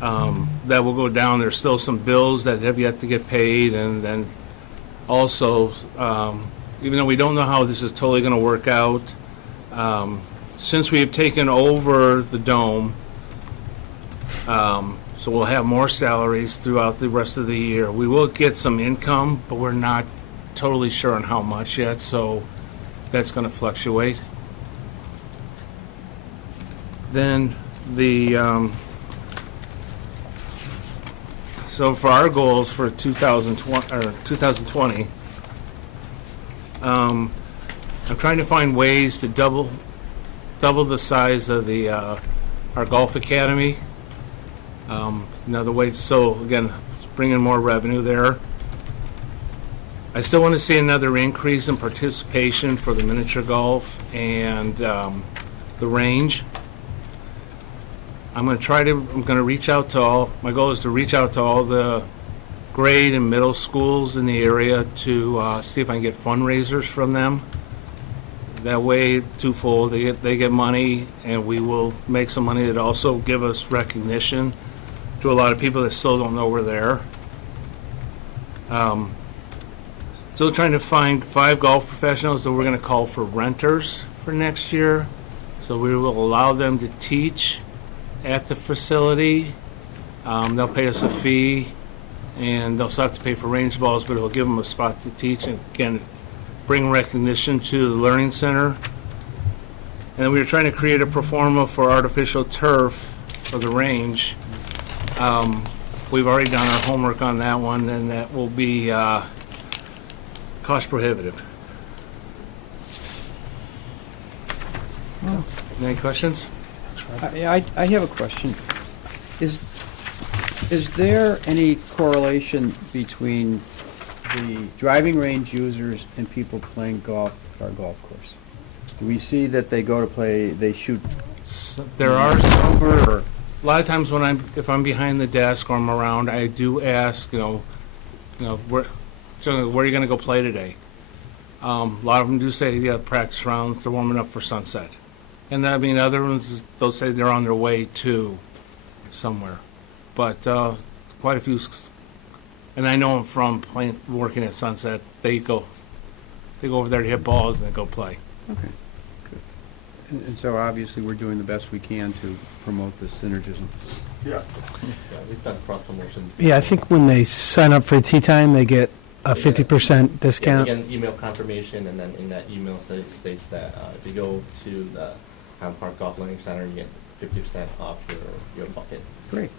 that will go down. There's still some bills that have yet to get paid, and then also, even though we don't know how this is totally going to work out, since we have taken over the dome, so we'll have more salaries throughout the rest of the year. We will get some income, but we're not totally sure on how much yet, so that's going to fluctuate. Then so for our goals for 2020, I'm trying to find ways to double the size of our golf academy. Another way, so again, bring in more revenue there. I still want to see another increase in participation for the miniature golf and the range. I'm going to reach out to all, my goal is to reach out to all the grade and middle schools in the area to see if I can get fundraisers from them. That way, twofold, they get money, and we will make some money that also give us recognition to a lot of people that still don't know we're there. Still trying to find 5 golf professionals that we're going to call for renters for next year. So we will allow them to teach at the facility. They'll pay us a fee, and they'll still have to pay for range balls, but it'll give them a spot to teach and, again, bring recognition to the Learning Center. And we were trying to create a pro forma for artificial turf for the range. We've already done our homework on that one, and that will be a cost prohibitive. Any questions? I have a question. Is there any correlation between the driving range users and people playing golf at our golf course? Do we see that they go to play, they shoot There are some. over, or A lot of times when if I'm behind the desk or I'm around, I do ask, where are you going to go play today? A lot of them do say, yeah, practice rounds, they're warming up for sunset. And I mean, other ones, they'll say they're on their way to somewhere. But quite a few, and I know them from working at Sunset, they go over there to hit balls and then go play. okay, good. And so obviously we're doing the best we can to promote this synergism. Yeah, we've done cross promotion. Yeah, I think when they sign up for tea time, they get a 50% discount. Yeah, you get an email confirmation, and then in that email states that if you go to the Highland Park Golf Learning Center, you get 50% off your bucket. Great,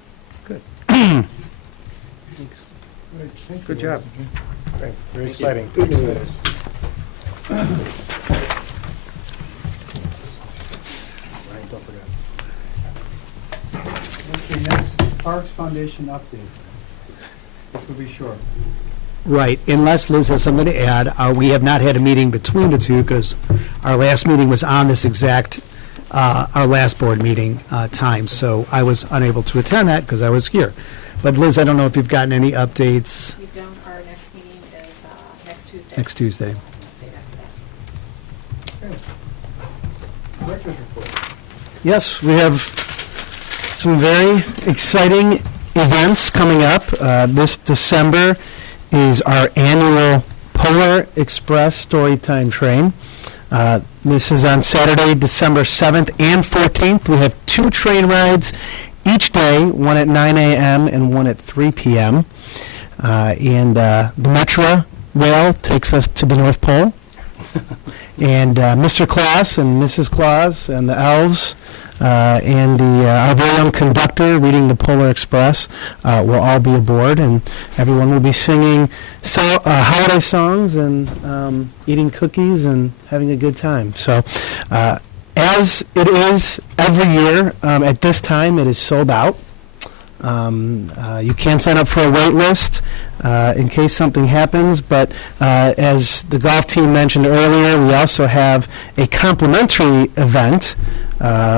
good. Thanks. Great, thank you, Good job. Mr. Great, very you. exciting. Good news. Ryan, don't forget. Okay, next, Parks Foundation update. This will be short. Right, unless Liz has something to add, we have not had a meeting between the two because our last meeting was on this exact, our last board meeting time, so I was unable to attend that because I was here. But Liz, I don't know if you've gotten any updates We don't, our next meeting is next Tuesday. next Tuesday. Update after that. Director's report. Yes, we have some very exciting events coming up. This December is our annual Polar Express Storytime Train. This is on Saturday, December 7th and 14th. We have 2 train rides each day, one at 9 a.m. and one at 3 p.m. The Metro Rail takes us to the North Pole. And Mr. Claus and Mrs. Claus and the elves and our very own conductor reading the Polar Express will all be aboard, and everyone will be singing holiday songs and eating cookies and having a good time. So, as it is every year, at this time it is sold out. You can sign up for a wait list in case something happens, but as the golf team mentioned earlier, we also have a complimentary event,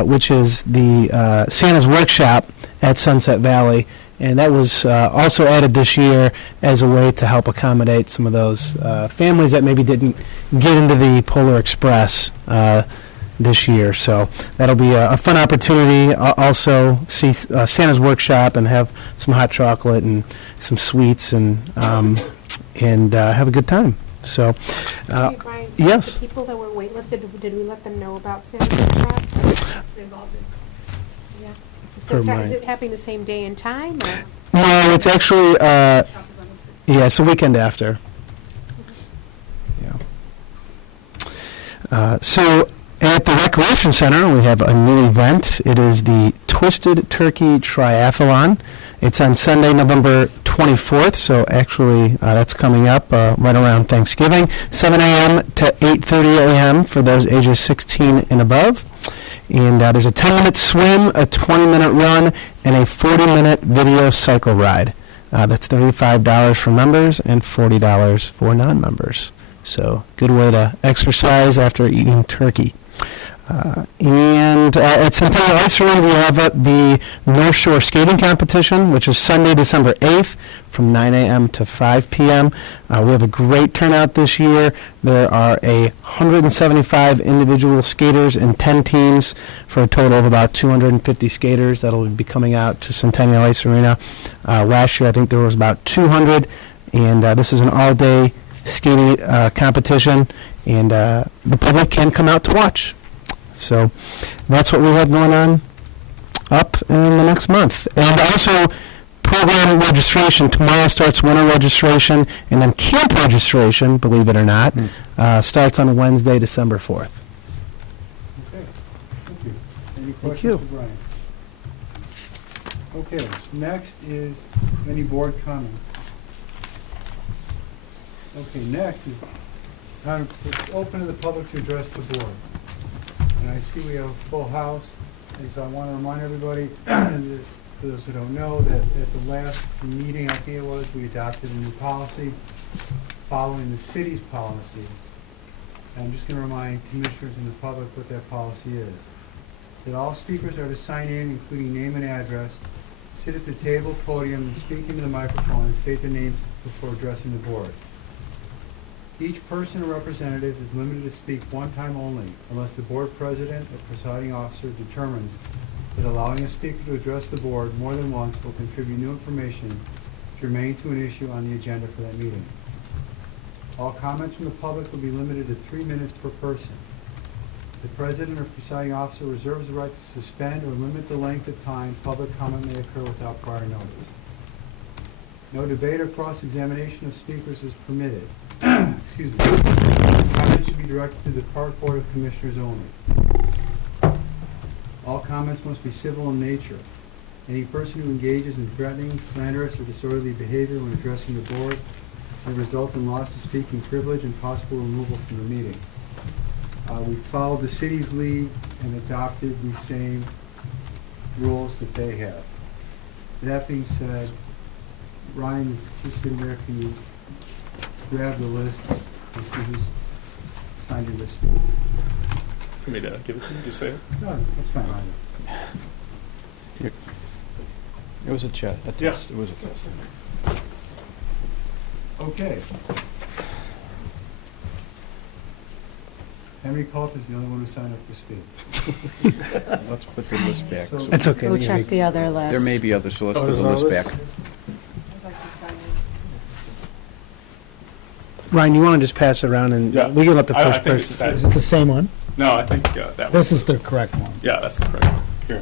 which is the Santa's Workshop at Sunset Valley, and that was also added this year as a way to help accommodate some of those families that maybe didn't get into the Polar Express this year. So that'll be a fun opportunity. Also see Santa's Workshop and have some hot chocolate and some sweets and have a good time. So Hey, Brian, yes. The people that were waitlisted, did we let them know about Santa's Workshop? Yeah. So is it happening the same day and time? Or? No, it's actually yeah, it's a weekend after. Yeah. So at the Recreation Center, we have a new event. It is the Twisted Turkey Triathlon. It's on Sunday, November 24th, so actually that's coming up right around Thanksgiving, 7 a.m. to 8:30 a.m. for those ages 16 and above. And there's a 10-minute swim, a 20-minute run, and a 40-minute video cycle ride. That's $35 for members and $40 for non-members. So good way to exercise after eating turkey. And at Centennial Ice Arena, we have the North Shore Skating Competition, which is Sunday, December 8th from 9 a.m. to 5 p.m. We have a great turnout this year. There are 175 individual skaters and 10 teams for a total of about 250 skaters that will be coming out to Centennial Ice Arena. Last year, I think there was about 200, and this is an all-day skating competition, and the public can come out to watch. So that's what we have going on up in the next month. And also, program registration. Tomorrow starts winter registration, and then camp registration, believe it or not, starts on Wednesday, December 4th. Okay, thank you. Any Thank questions you. for Brian? Okay, next is any board comments? Okay, next is time to open to the public to address the board. And I see we have a full house, and so I want to remind everybody, for those who don't know, that at the last meeting, I think it was, we adopted a new policy following the city's policy. And I'm just going to remind commissioners and the public what that policy is. That all speakers are to sign in, including name and address, sit at the table, podium, and speak into the microphone and state their names before addressing the board. Each person or representative is limited to speak one time only, unless the board president or presiding officer determines that allowing a speaker to address the board more than once will contribute new information germane to an issue on the agenda for that meeting. All comments from the public will be limited to 3 minutes per person. The president or presiding officer reserves the right to suspend or limit the length of time public comment may occur without prior notice. No debate or cross-examination of speakers is permitted. Excuse me. Comments should be directed to the Park Board of Commissioners only. All comments must be civil in nature. Any person who engages in threatening, slanderous, or disorderly behavior when addressing the board may result in loss of speaking privilege and possible removal from the meeting. We followed the city's lead and adopted the same rules that they have. That being said, Ryan is sitting there. Can you grab the list and see who's signed in this week? For me to give it to you, just say it. No, that's fine, Ryan. It was a test. It was a test. Okay. Henry Culp is the only one who signed up to speak. Let's put the list back. So- That's okay. Go we can check make- the other list. There may be others, so let's Oh, put there's the another list list? back. I'd like to sign Ryan, you want to just pass it around and Yeah. we can let the I first think it's person. Is it the same one? No, I think that This was, is the correct one. yeah, that's the correct one. Here.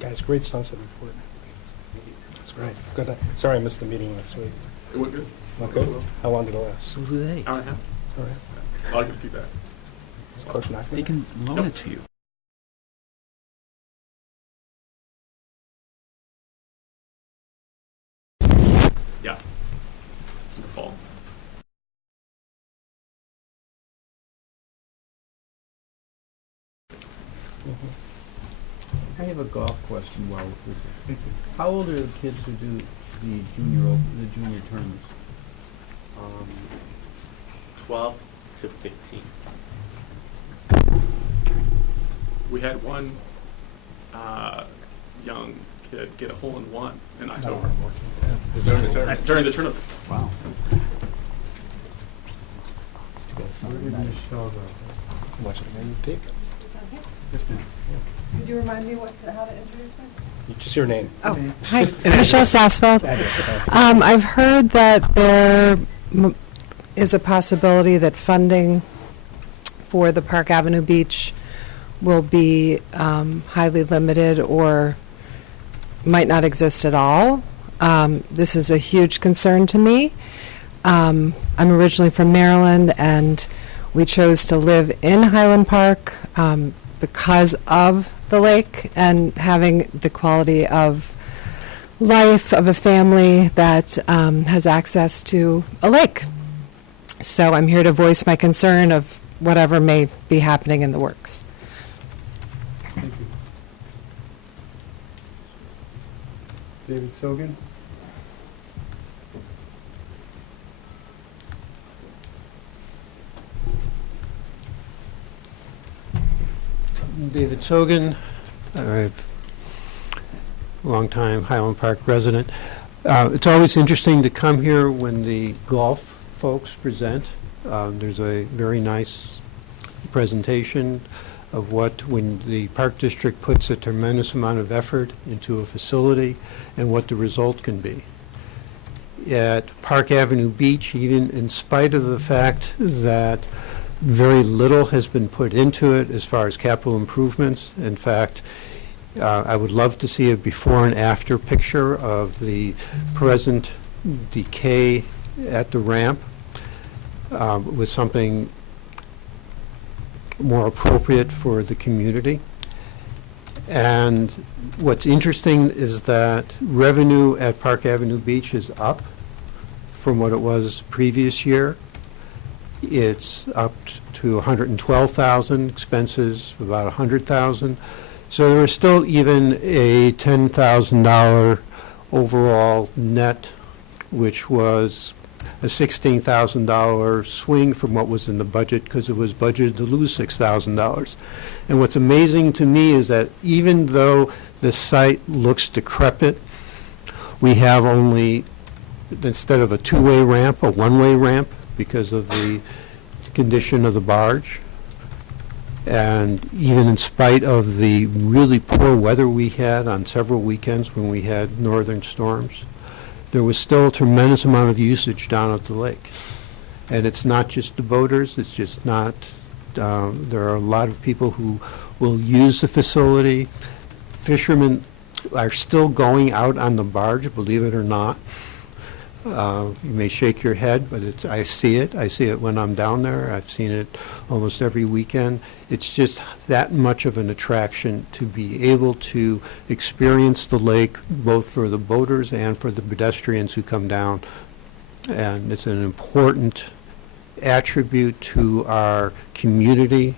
Guys, great sunset report. That's great. Good. Sorry I missed the meeting last week. It went good. Okay. How long did it last? So do they. Hour and a half. All right. I'll give feedback. Is Coach not They can loan it to you. Yeah. In the fall. I have a golf question while we're Thank you. How old are the kids who do the junior tournaments? 12 to 15. We had one young kid get a hole-in-one in October. During the tournament. Wow. Where did Michelle go? Watch it again. Take it. Yes, ma'am. Could you remind me how to introduce myself? Just your name. Oh, hi, Michelle Sassfeld. I've heard that there is a possibility that funding for the Park Avenue Beach will be highly limited or might not exist at all. This is a huge concern to me. I'm originally from Maryland, and we chose to live in Highland Park because of the lake and having the quality of life of a family that has access to a lake. So I'm here to voice my concern of whatever may be happening in the works. Thank you. David Sogan? David Sogan, I've longtime Highland Park resident. It's always interesting to come here when the golf folks present. There's a very nice presentation. of when the Park District puts a tremendous amount of effort into a facility and what the result can be. At Park Avenue Beach, even in spite of the fact that very little has been put into it as far as capital improvements, in fact, I would love to see a before and after picture of the present decay at the ramp with something more appropriate for the community. And what's interesting is that revenue at Park Avenue Beach is up from what it was previous year. It's up to 112,000, expenses about 100,000. So there is still even a $10,000 overall net, which was a $16,000 swing from what was in the budget, because it was budgeted to lose $6,000. And what's amazing to me is that even though the site looks decrepit, we have only, instead of a two-way ramp, a one-way ramp because of the condition of the barge. And even in spite of the really poor weather we had on several weekends when we had northern storms, there was still a tremendous amount of usage down at the lake. And it's not just the boaters, it's just not, there are a lot of people who will use the facility. Fishermen are still going out on the barge, believe it or not. You may shake your head, but I see it. I see it when I'm down there. I've seen it almost every weekend. It's just that much of an attraction to be able to experience the lake, both for the boaters and for the pedestrians who come down. And it's an important attribute to our community,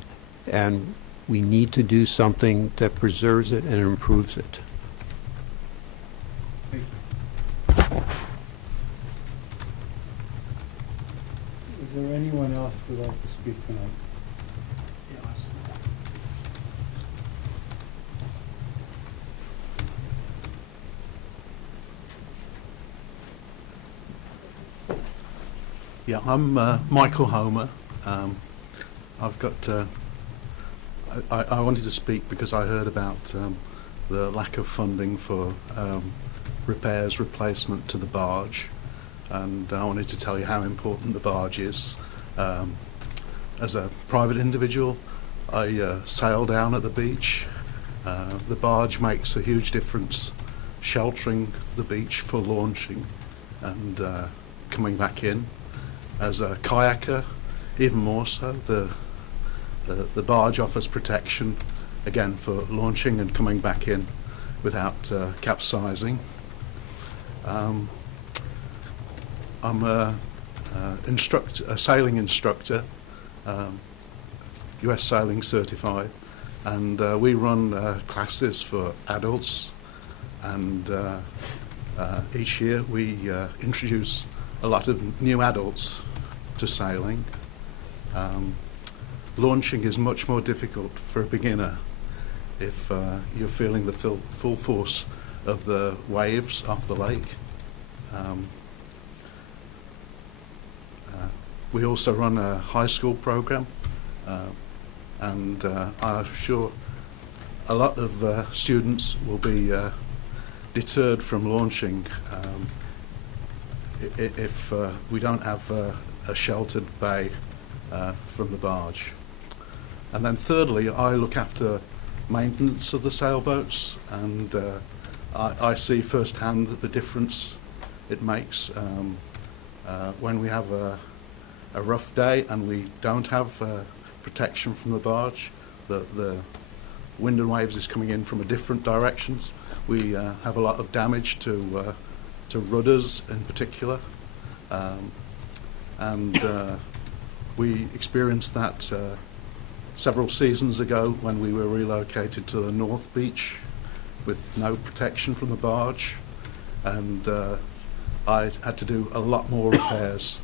and we need to do something that preserves it and improves it. Is there anyone else who would like to speak tonight? Yeah, I'm Michael Homer. I've got. I wanted to speak because I heard about the lack of funding for repairs, replacement to the barge, and I wanted to tell you how important the barge is. As a private individual, I sail down at the beach. The barge makes a huge difference, sheltering the beach for launching and coming back in. As a kayaker, even more so, the barge offers protection, again, for launching and coming back in without capsizing. I'm a sailing instructor, US sailing certified, and we run classes for adults, and each year we introduce a lot of new adults to sailing. Launching is much more difficult for a beginner if you're feeling the full force of the waves off the lake. We also run a high school program, and I'm sure a lot of students will be deterred from launching if we don't have a sheltered bay from the barge. And then thirdly, I look after maintenance of the sailboats, and I see firsthand the difference it makes when we have a rough day and we don't have protection from the barge. The wind and waves is coming in from a different directions. We have a lot of damage to rudders in particular, and we experienced that several seasons ago when we were relocated to the North Beach with no protection from the barge, and I had to do a lot more repairs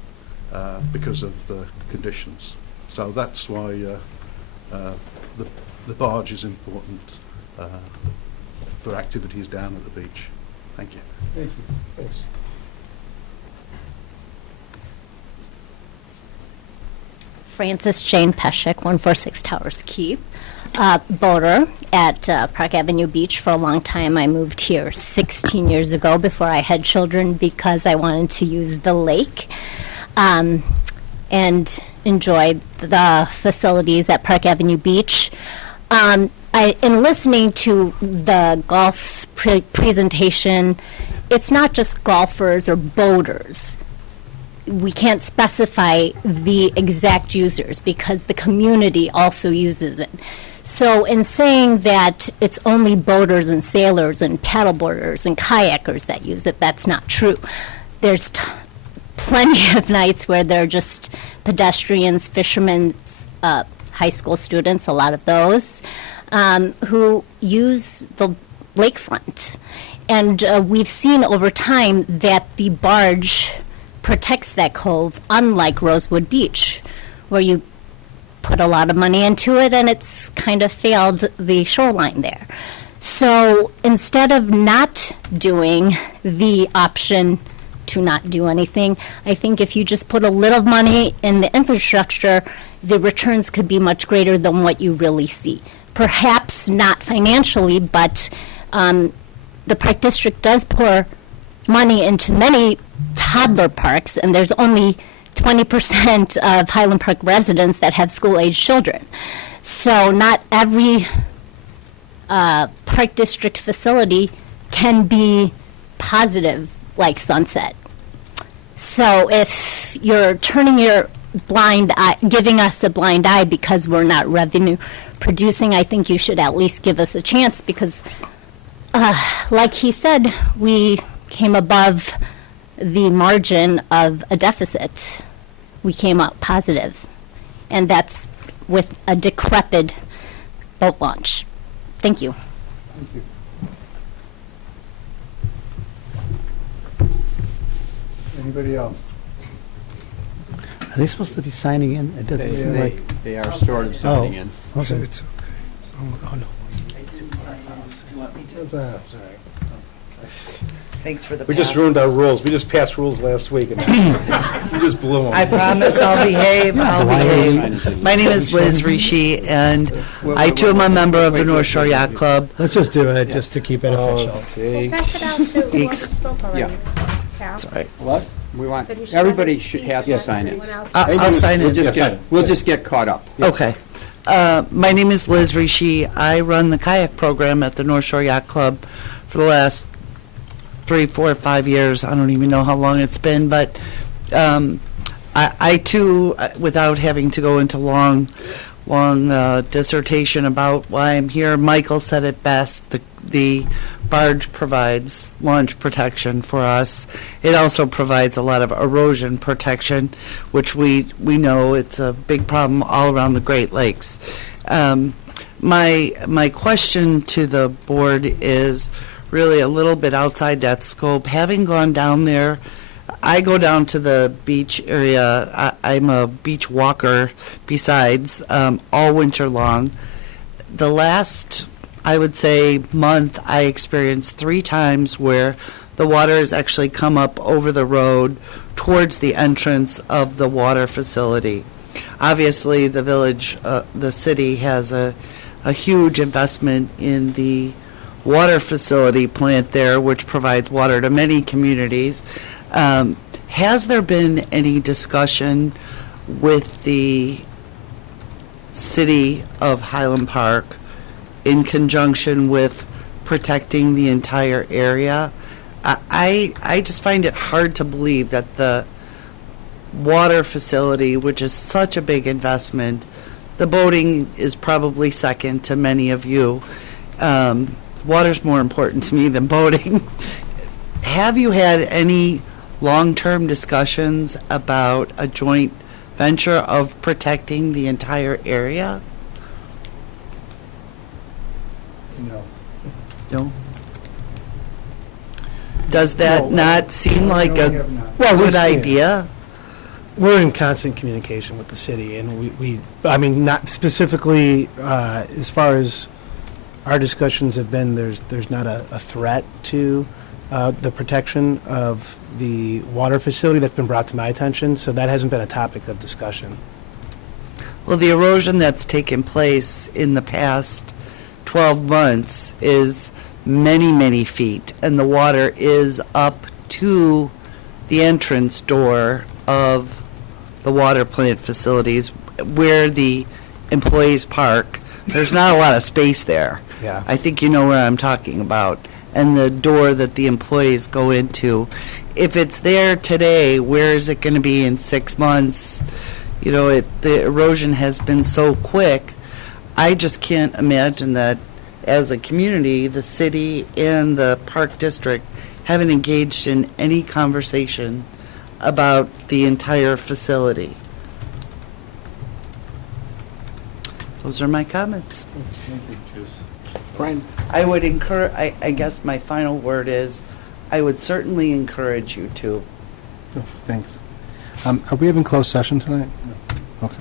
because of the conditions. So that's why the barge is important for activities down at the beach. Thank you. Thank you. Thanks. Frances Jane Peshek, 146 Towers Keep, boater at Park Avenue Beach for a long time. I moved here 16 years ago before I had children because I wanted to use the lake and enjoy the facilities at Park Avenue Beach. In listening to the golf presentation, it's not just golfers or boaters. We can't specify the exact users because the community also uses it. So in saying that it's only boaters and sailors and paddleboarders and kayakers that use it, that's not true. There's plenty of nights where they're just pedestrians, fishermen, high school students, a lot of those, who use the lakefront. And we've seen over time that the barge protects that cove, unlike Rosewood Beach, where you put a lot of money into it and it's kind of failed the shoreline there. So instead of not doing the option to not do anything, I think if you just put a little money in the infrastructure, the returns could be much greater than what you really see. Perhaps not financially, but the Park District does pour money into many toddler parks, and there's only 20% of Highland Park residents that have school-age children. So not every Park District facility can be positive like Sunset. So if you're turning your blind eye, giving us a blind eye because we're not revenue producing, I think you should at least give us a chance because, like he said, we came above the margin of a deficit. We came out positive, and that's with a decrepit boat launch. Thank you. Thank you. Anybody else? Are they supposed to be signing in? It doesn't seem like. They are sort of signing in. Okay. It's okay. Oh, no. Thanks for the We just pass. ruined our rules. We just passed rules last week, and we just blew them. I promise I'll behave. I'll behave. My name is Liz Rishi, and I too am a member of the North Shore Yacht Club. Let's just do it, just to keep it official. See? Pass it out to whoever Ex- spoke already. Yeah. That's Cal? right. What? We want, Said you should everybody let us speak. has to sign it. Anyone else? I'll sign We'll it. just we'll just get caught up. Okay. My name is Liz Rishi. I run the kayak program at the North Shore Yacht Club for the last 3, 4, 5 years. I don't even know how long it's been, but I too, without having to go into long dissertation about why I'm here, Michael said it best. The barge provides launch protection for us. It also provides a lot of erosion protection, which we know it's a big problem all around the Great Lakes. My question to the board is really a little bit outside that scope. Having gone down there, I go down to the beach area. I'm a beach walker besides, all winter long. The last, I would say, month, I experienced 3 times where the water has actually come up over the road towards the entrance of the water facility. Obviously, the village, the city has a huge investment in the water facility plant there, which provides water to many communities. Has there been any discussion with the city of Highland Park in conjunction with protecting the entire area? I just find it hard to believe that the water facility, which is such a big investment, the boating is probably second to many of you. Water's more important to me than boating. Have you had any long-term discussions about a joint venture of protecting the entire area? No. No? Does that not seem like No, a we have not. Well, good idea? We're in constant communication with the city, and we I mean, not specifically, as far as our discussions have been, there's not a threat to the protection of the water facility that's been brought to my attention, so that hasn't been a topic of discussion. Well, the erosion that's taken place in the past 12 months is many, many feet, and the water is up to the entrance door of the water plant facilities where the employees park. There's not a lot of space there. Yeah. I think you know where I'm talking about. And the door that the employees go into. If it's there today, where is it going to be in 6 months? You know, the erosion has been so quick. I just can't imagine that as a community, the city and the park district haven't engaged in any conversation about the entire facility. Those are my comments. Brian? I would encourage, I guess my final word is, I would certainly encourage you to. Oh, thanks. Are we having closed session tonight? No. Okay.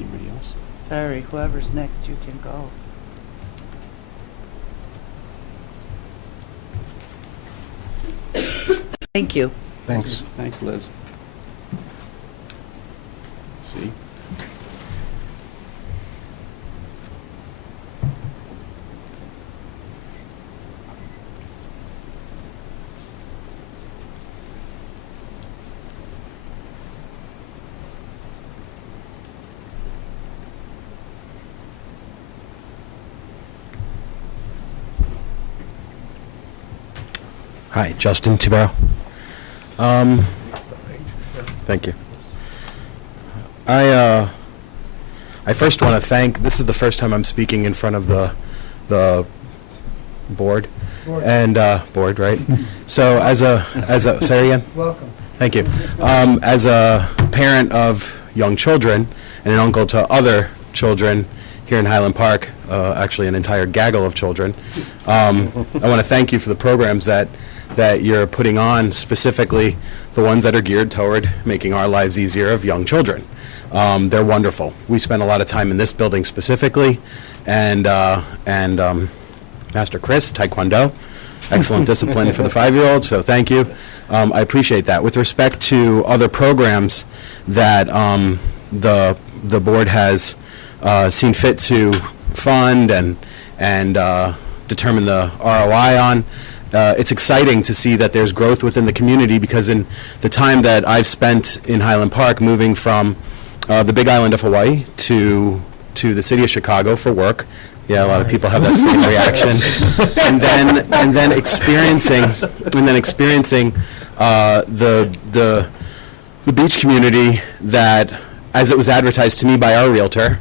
Anybody else? Sorry, whoever's next, you can go. Thank you. Thanks. Thanks, Liz. See? Hi, Justin Tibero. Thank you. I first want to thank, this is the first time I'm speaking in front of the board. And, board, right? So say again? Welcome. Thank you. As a parent of young children and an uncle to other children here in Highland Park, actually an entire gaggle of children, I want to thank you for the programs that you're putting on, specifically the ones that are geared toward making our lives easier of young children. They're wonderful. We spend a lot of time in this building specifically, and Master Chris, Taekwondo, excellent discipline for the 5-year-old, so thank you. I appreciate that. With respect to other programs that the board has seen fit to fund and determine the ROI on, it's exciting to see that there's growth within the community, because in the time that I've spent in Highland Park, moving from the Big Island of Hawaii to the city of Chicago for work, yeah, a lot of people have that same reaction, and then experiencing the beach community that, as it was advertised to me by our realtor,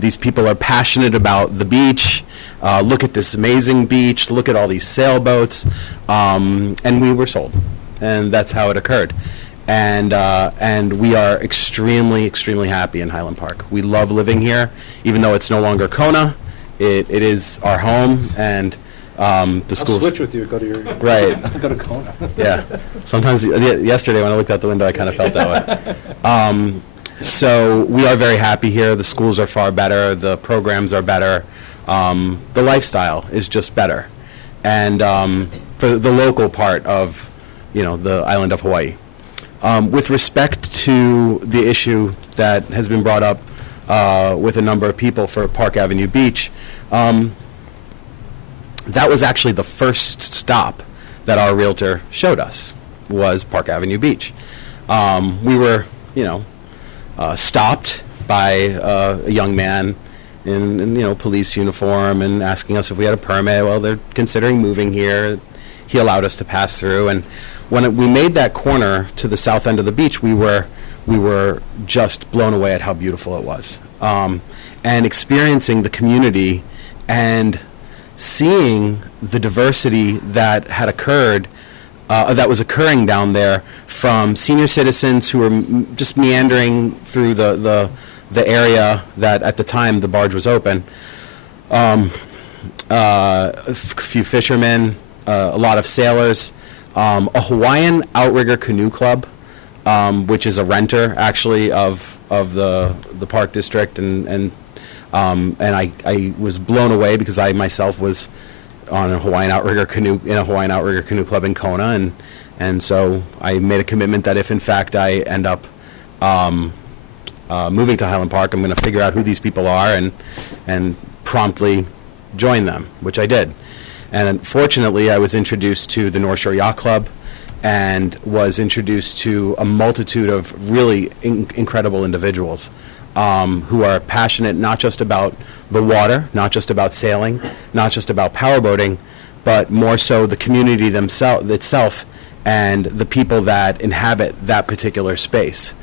these people are passionate about the beach. Look at this amazing beach, look at all these sailboats, and we were sold. And that's how it occurred. And we are extremely, extremely happy in Highland Park. We love living here, even though it's no longer Kona. It is our home, and the schools. I'll switch with you, go to your... Right. Go to Kona. Yeah. Sometimes, yesterday when I looked out the window, I kind of felt that way. So we are very happy here. The schools are far better. The programs are better. The lifestyle is just better. And for the local part of, the island of Hawaii. With respect to the issue that has been brought up with a number of people for Park Avenue Beach, that was actually the first stop that our realtor showed us, was Park Avenue Beach. We were, stopped by a young man in police uniform and asking us if we had a permit. Well, they're considering moving here. He allowed us to pass through, and when we made that corner to the south end of the beach, we were just blown away at how beautiful it was, and experiencing the community and seeing the diversity that had occurred, that was occurring down there, from senior citizens who were just meandering through the area that at the time the barge was open, a few fishermen, a lot of sailors, a Hawaiian outrigger canoe club, which is a renter actually of the park district, and And I was blown away because I myself was on a Hawaiian Outrigger canoe, in a Hawaiian Outrigger canoe club in Kona, and so I made a commitment that if in fact I end up moving to Highland Park, I'm going to figure out who these people are and promptly join them, which I did. And fortunately, I was introduced to the North Shore Yacht Club and was introduced to a multitude of really incredible individuals who are passionate not just about the water, not just about sailing, not just about powerboating, but more so the community itself and the people that inhabit that particular space.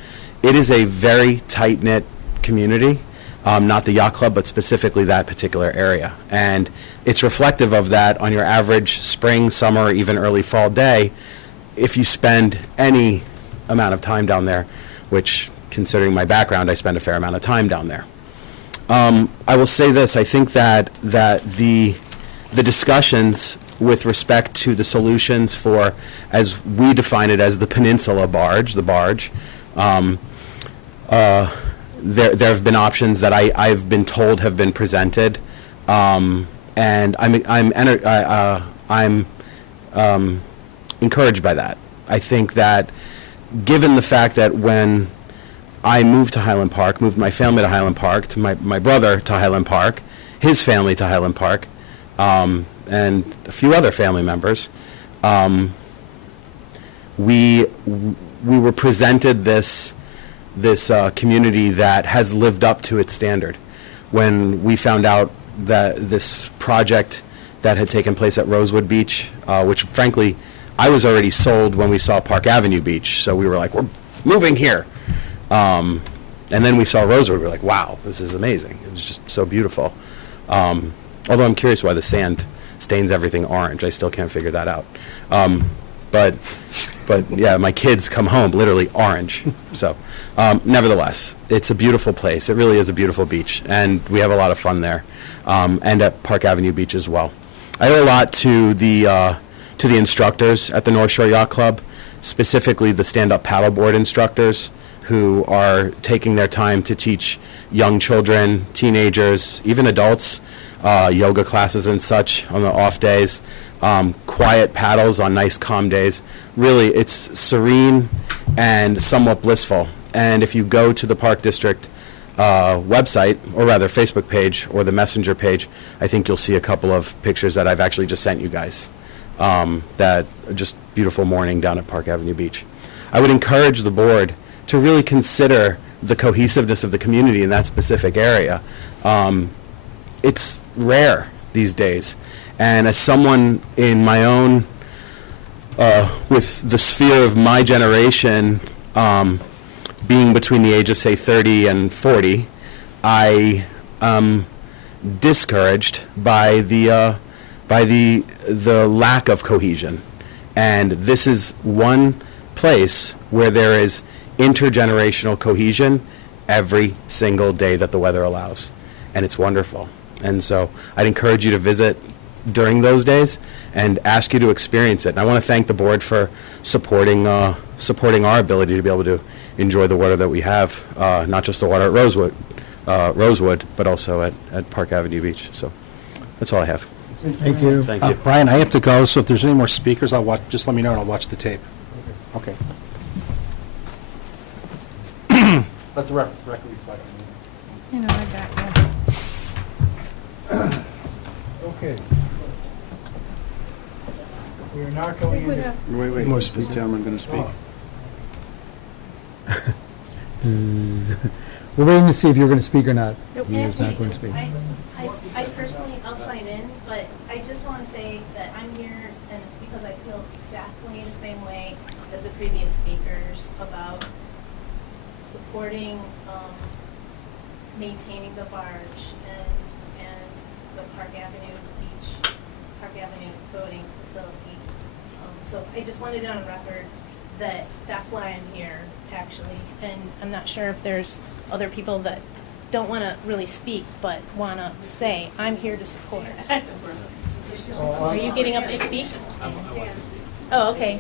It is a very tight-knit community, not the yacht club, but specifically that particular area. And it's reflective of that on your average spring, summer, or even early fall day if you spend any amount of time down there, which, considering my background, I spend a fair amount of time down there. I will say this, I think that the discussions with respect to the solutions for, as we define it as the peninsula barge, the barge, there have been options that I've been told have been presented, and I'm encouraged by that. I think that given the fact that when I moved to Highland Park, moved my family to Highland Park, to my brother to Highland Park, his family to Highland Park, and a few other family members, we were presented this community that has lived up to its standard. When we found out that this project that had taken place at Rosewood Beach, which frankly, I was already sold when we saw Park Avenue Beach, so we were like, we're moving here. And then we saw Rosewood, we were like, wow, this is amazing. It was just so beautiful. Although I'm curious why the sand stains everything orange. I still can't figure that out. But yeah, my kids come home literally orange. So nevertheless, it's a beautiful place. It really is a beautiful beach, and we have a lot of fun there, and at Park Avenue Beach as well. I owe a lot to the instructors at the North Shore Yacht Club, specifically the stand-up paddleboard instructors who are taking their time to teach young children, teenagers, even adults, yoga classes and such on the off days, quiet paddles on nice calm days. Really, it's serene and somewhat blissful. And if you go to the Park District website, or rather Facebook page, or the Messenger page, I think you'll see a couple of pictures that I've actually just sent you guys. That are just beautiful morning down at Park Avenue Beach. I would encourage the board to really consider the cohesiveness of the community in that specific area. It's rare these days. And as someone in my own, with the sphere of my generation, being between the age of, say, 30 and 40, I am discouraged by the lack of cohesion. And this is one place where there is intergenerational cohesion every single day that the weather allows. And it's wonderful. And so I'd encourage you to visit during those days and ask you to experience it. And I want to thank the board for supporting our ability to be able to enjoy the water that we have, not just the water at Rosewood, but also at Park Avenue Beach. So that's all I have. Thank you. Thank you. Brian, I have to go, so if there's any more speakers, just let me know and I'll watch the tape. Okay. Let the record reflect. You know, I got you. Okay. We are not going into. Wait, More this speakers. gentleman going to speak. We're waiting to see if you're going to speak or not. Nope. He is not going to speak. I personally, I'll sign in, but I just want to say that I'm here and because I feel exactly the same way as the previous speakers about supporting, maintaining the barge and the Park Avenue Beach, Park Avenue boating facility. So I just wanted it on record that that's why I'm here, actually. And I'm not sure if there's other people that don't want to really speak, but want to say, I'm here to support. Are you getting up to speak? Oh, okay.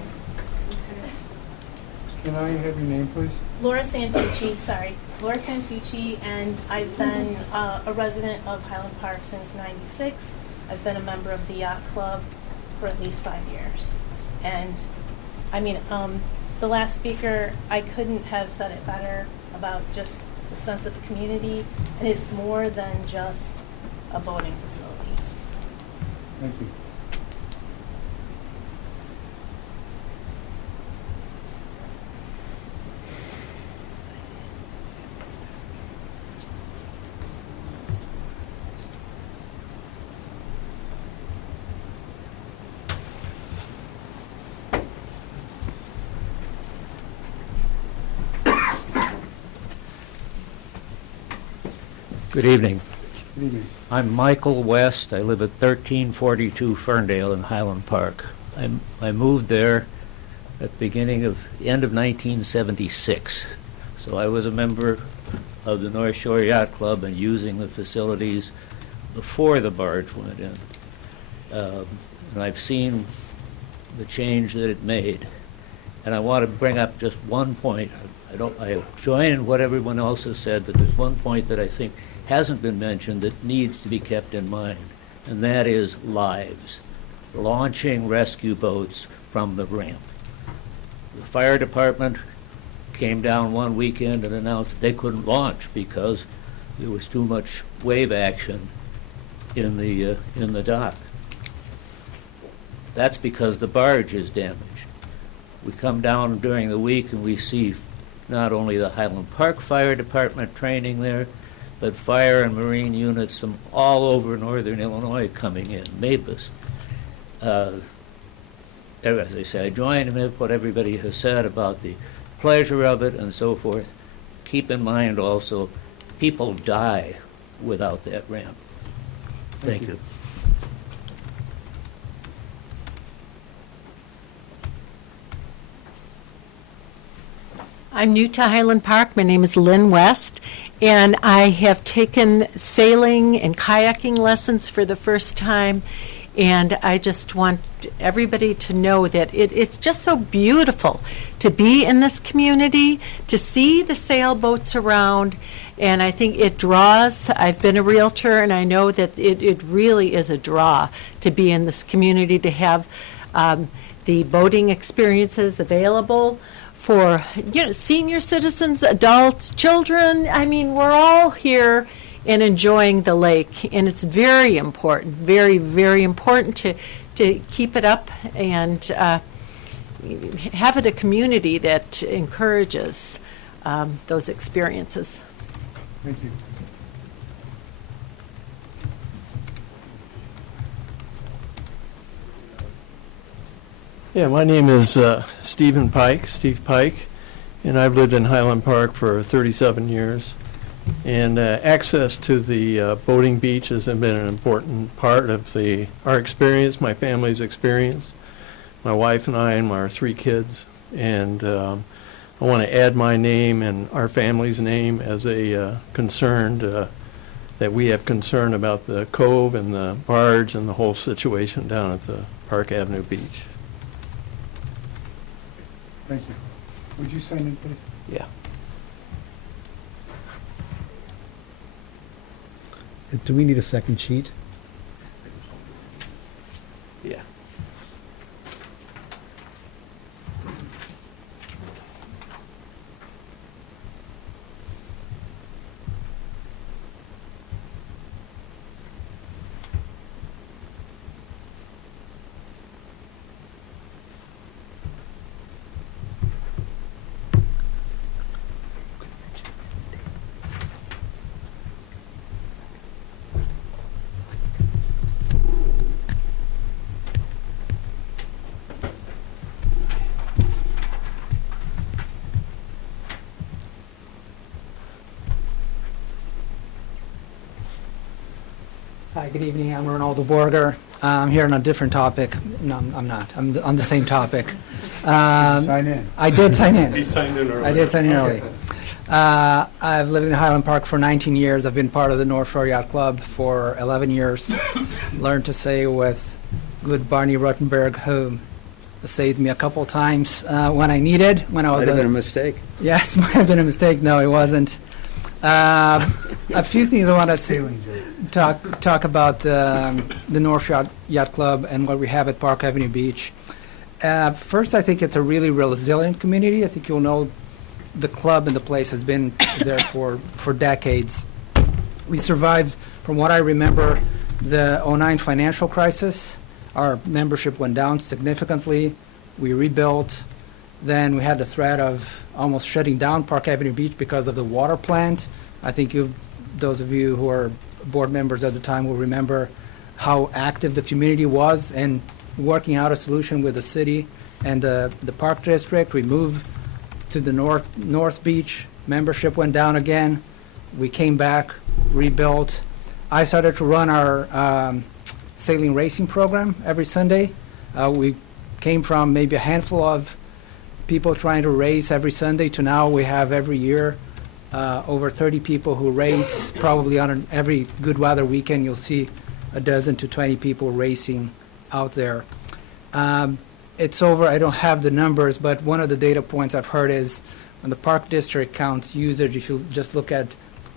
Can I have your name, please? Laura Santucci, sorry. Laura Santucci, and I've been a resident of Highland Park since '96. I've been a member of the yacht club for at least 5 years. And, I mean, the last speaker, I couldn't have said it better about just the sense of the community, and it's more than just a boating facility. Thank you. Good evening. Good evening. I'm Michael West. I live at 1342 Ferndale in Highland Park. I moved there at the beginning of, end of 1976. So I was a member of the North Shore Yacht Club and using the facilities before the barge went in. And I've seen the change that it made. And I want to bring up just one point. I join in what everyone else has said, but there's one point that I think hasn't been mentioned that needs to be kept in mind, and that is lives. Launching rescue boats from the ramp. The fire department came down one weekend and announced that they couldn't launch because there was too much wave action in the dock. That's because the barge is damaged. We come down during the week and we see not only the Highland Park Fire Department training there, but fire and marine units from all over northern Illinois coming in, Mavis. As I say, I join in what everybody has said about the pleasure of it and so forth. Keep in mind also, people die without that ramp. Thank you. I'm new to Highland Park. My name is Lynn West, and I have taken sailing and kayaking lessons for the first time, and I just want everybody to know that it's just so beautiful to be in this community, to see the sailboats around, and I think it draws. I've been a realtor, and I know that it really is a draw to be in this community, to have the boating experiences available for senior citizens, adults, children. I mean, we're all here and enjoying the lake, and it's very important, very, very important to keep it up and have it a community that encourages those experiences. Thank you. Yeah, my name is Steve Pike, and I've lived in Highland Park for 37 years. And access to the boating beach has been an important part of our experience, my family's experience, my wife and I and our 3 kids. And I want to add my name and our family's name as a concerned, that we have concern about the cove and the barge and the whole situation down at the Park Avenue Beach. Thank you. Would you sign in, please? Yeah. Do we need a second sheet? Yeah. Hi, good evening. I'm Ronaldo Borger. I'm here on a different topic. No, I'm not. I'm on the same topic. Sign in. I did sign in. He signed in early. I did sign in early. I've lived in Highland Park for 19 years. I've been part of the North Shore Yacht Club for 11 years. Learned to sail with good Barney Ruttenberg, who saved me a couple times when I needed, when I was Might have been a mistake. Yes, might have been a mistake. No, it wasn't. A few things I want to talk about the North Yacht Club and what we have at Park Avenue Beach. First, I think it's a really resilient community. I think you'll know the club and the place has been there for decades. We survived, from what I remember, the '09 financial crisis. Our membership went down significantly. We rebuilt. Then we had the threat of almost shutting down Park Avenue Beach because of the water plant. I think those of you who are board members at the time will remember how active the community was in working out a solution with the city and the park district. We moved to the North Beach. Membership went down again. We came back, rebuilt. I started to run our sailing racing program every Sunday. We came from maybe a handful of people trying to race every Sunday to now we have every year over 30 people who race. Probably on every good weather weekend you'll see a dozen to 20 people racing out there. It's over, I don't have the numbers, but one of the data points I've heard is when the park district counts usage, if you just look at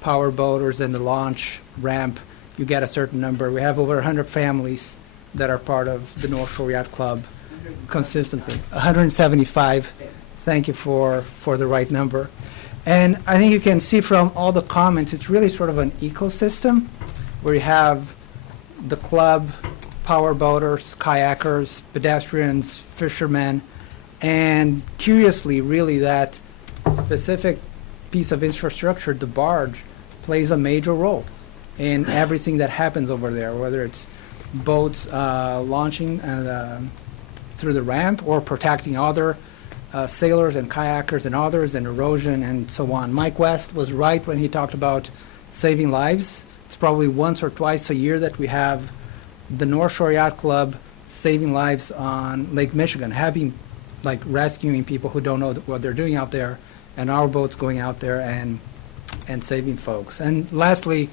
power boaters and the launch ramp, you get a certain number. We have over 100 families that are part of the North Shore Yacht Club consistently. 175. Thank you for the right number. And I think you can see from all the comments, it's really sort of an ecosystem where you have the club, power boaters, kayakers, pedestrians, fishermen, and curiously, really, that specific piece of infrastructure, the barge, plays a major role in everything that happens over there, whether it's boats launching through the ramp or protecting other sailors and kayakers and others, and erosion and so on. Mike West was right when he talked about saving lives. It's probably once or twice a year that we have the North Shore Yacht Club saving lives on Lake Michigan, rescuing people who don't know what they're doing out there, and our boats going out there and saving folks. And lastly,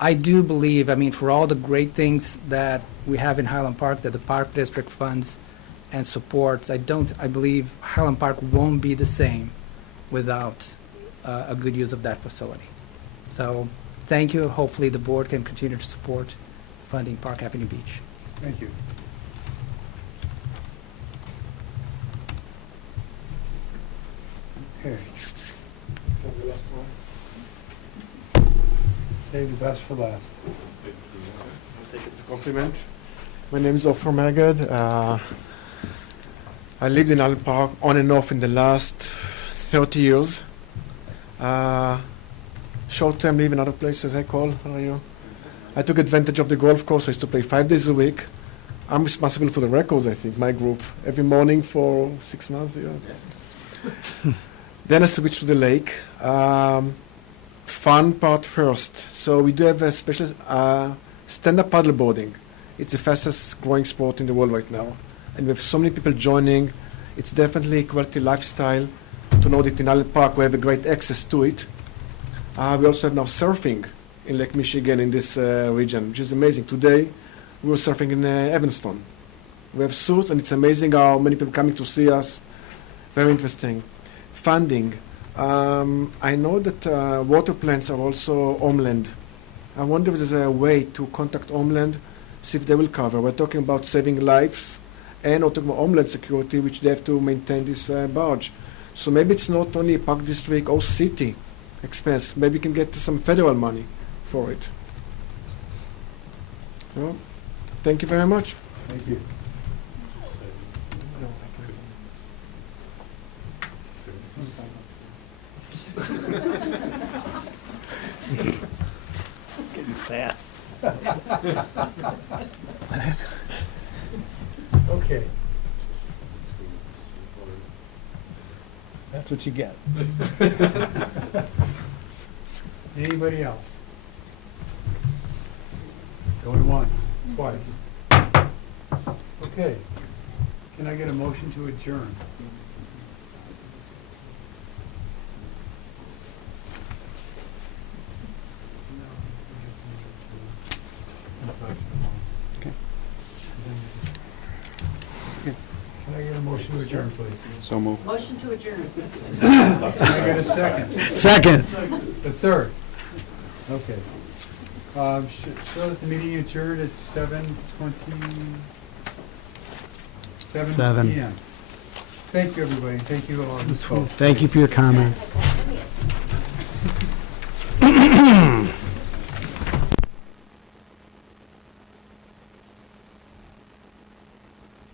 I do believe, for all the great things that we have in Highland Park that the Park District funds and supports, I believe Highland Park won't be the same without a good use of that facility. So thank you. Hopefully the board can continue to support funding Park Avenue Beach. Thank you. Okay. Save the last one. Save the best for last. I'll take it as a compliment. My name is Ofer Magad. I lived in Highland Park on and off in the last 30 years. Short-term live in other places. Hey, Cole, how are you? I took advantage of the golf course. I used to play 5 days a week. I'm responsible for the records, I think, my group. Every morning for 6 months. Yeah. Then I switched to the lake. Fun part first. So we do have a special stand-up paddleboarding. It's the fastest growing sport in the world right now. And we have so many people joining. It's definitely a quality lifestyle to know that in Highland Park we have a great access to it. We also have now surfing in Lake Michigan in this region, which is amazing. Today we were surfing in Evanston. We have suits, and it's amazing how many people coming to see us. Very interesting. Funding. I know that water plants are also Homeland. I wonder if there's a way to contact Homeland, see if they will cover. We're talking about saving lives and we're talking about Homeland Security, which they have to maintain this barge. So maybe it's not only a park district or city expense. Maybe you can get some federal money for it. So, thank you very much. Thank you. Getting sass. Okay. That's what you get. Anybody else? Going once, twice. Okay. Can I get a motion to adjourn? Okay. Can I get a motion Motion to adjourn, please. So moved. Motion to adjourn. Can I get a second? Second. The third. Okay. Show that the meeting adjourned at 7:27 Seven. PM. Thank you, everybody. Thank you all. Thank you for your comments.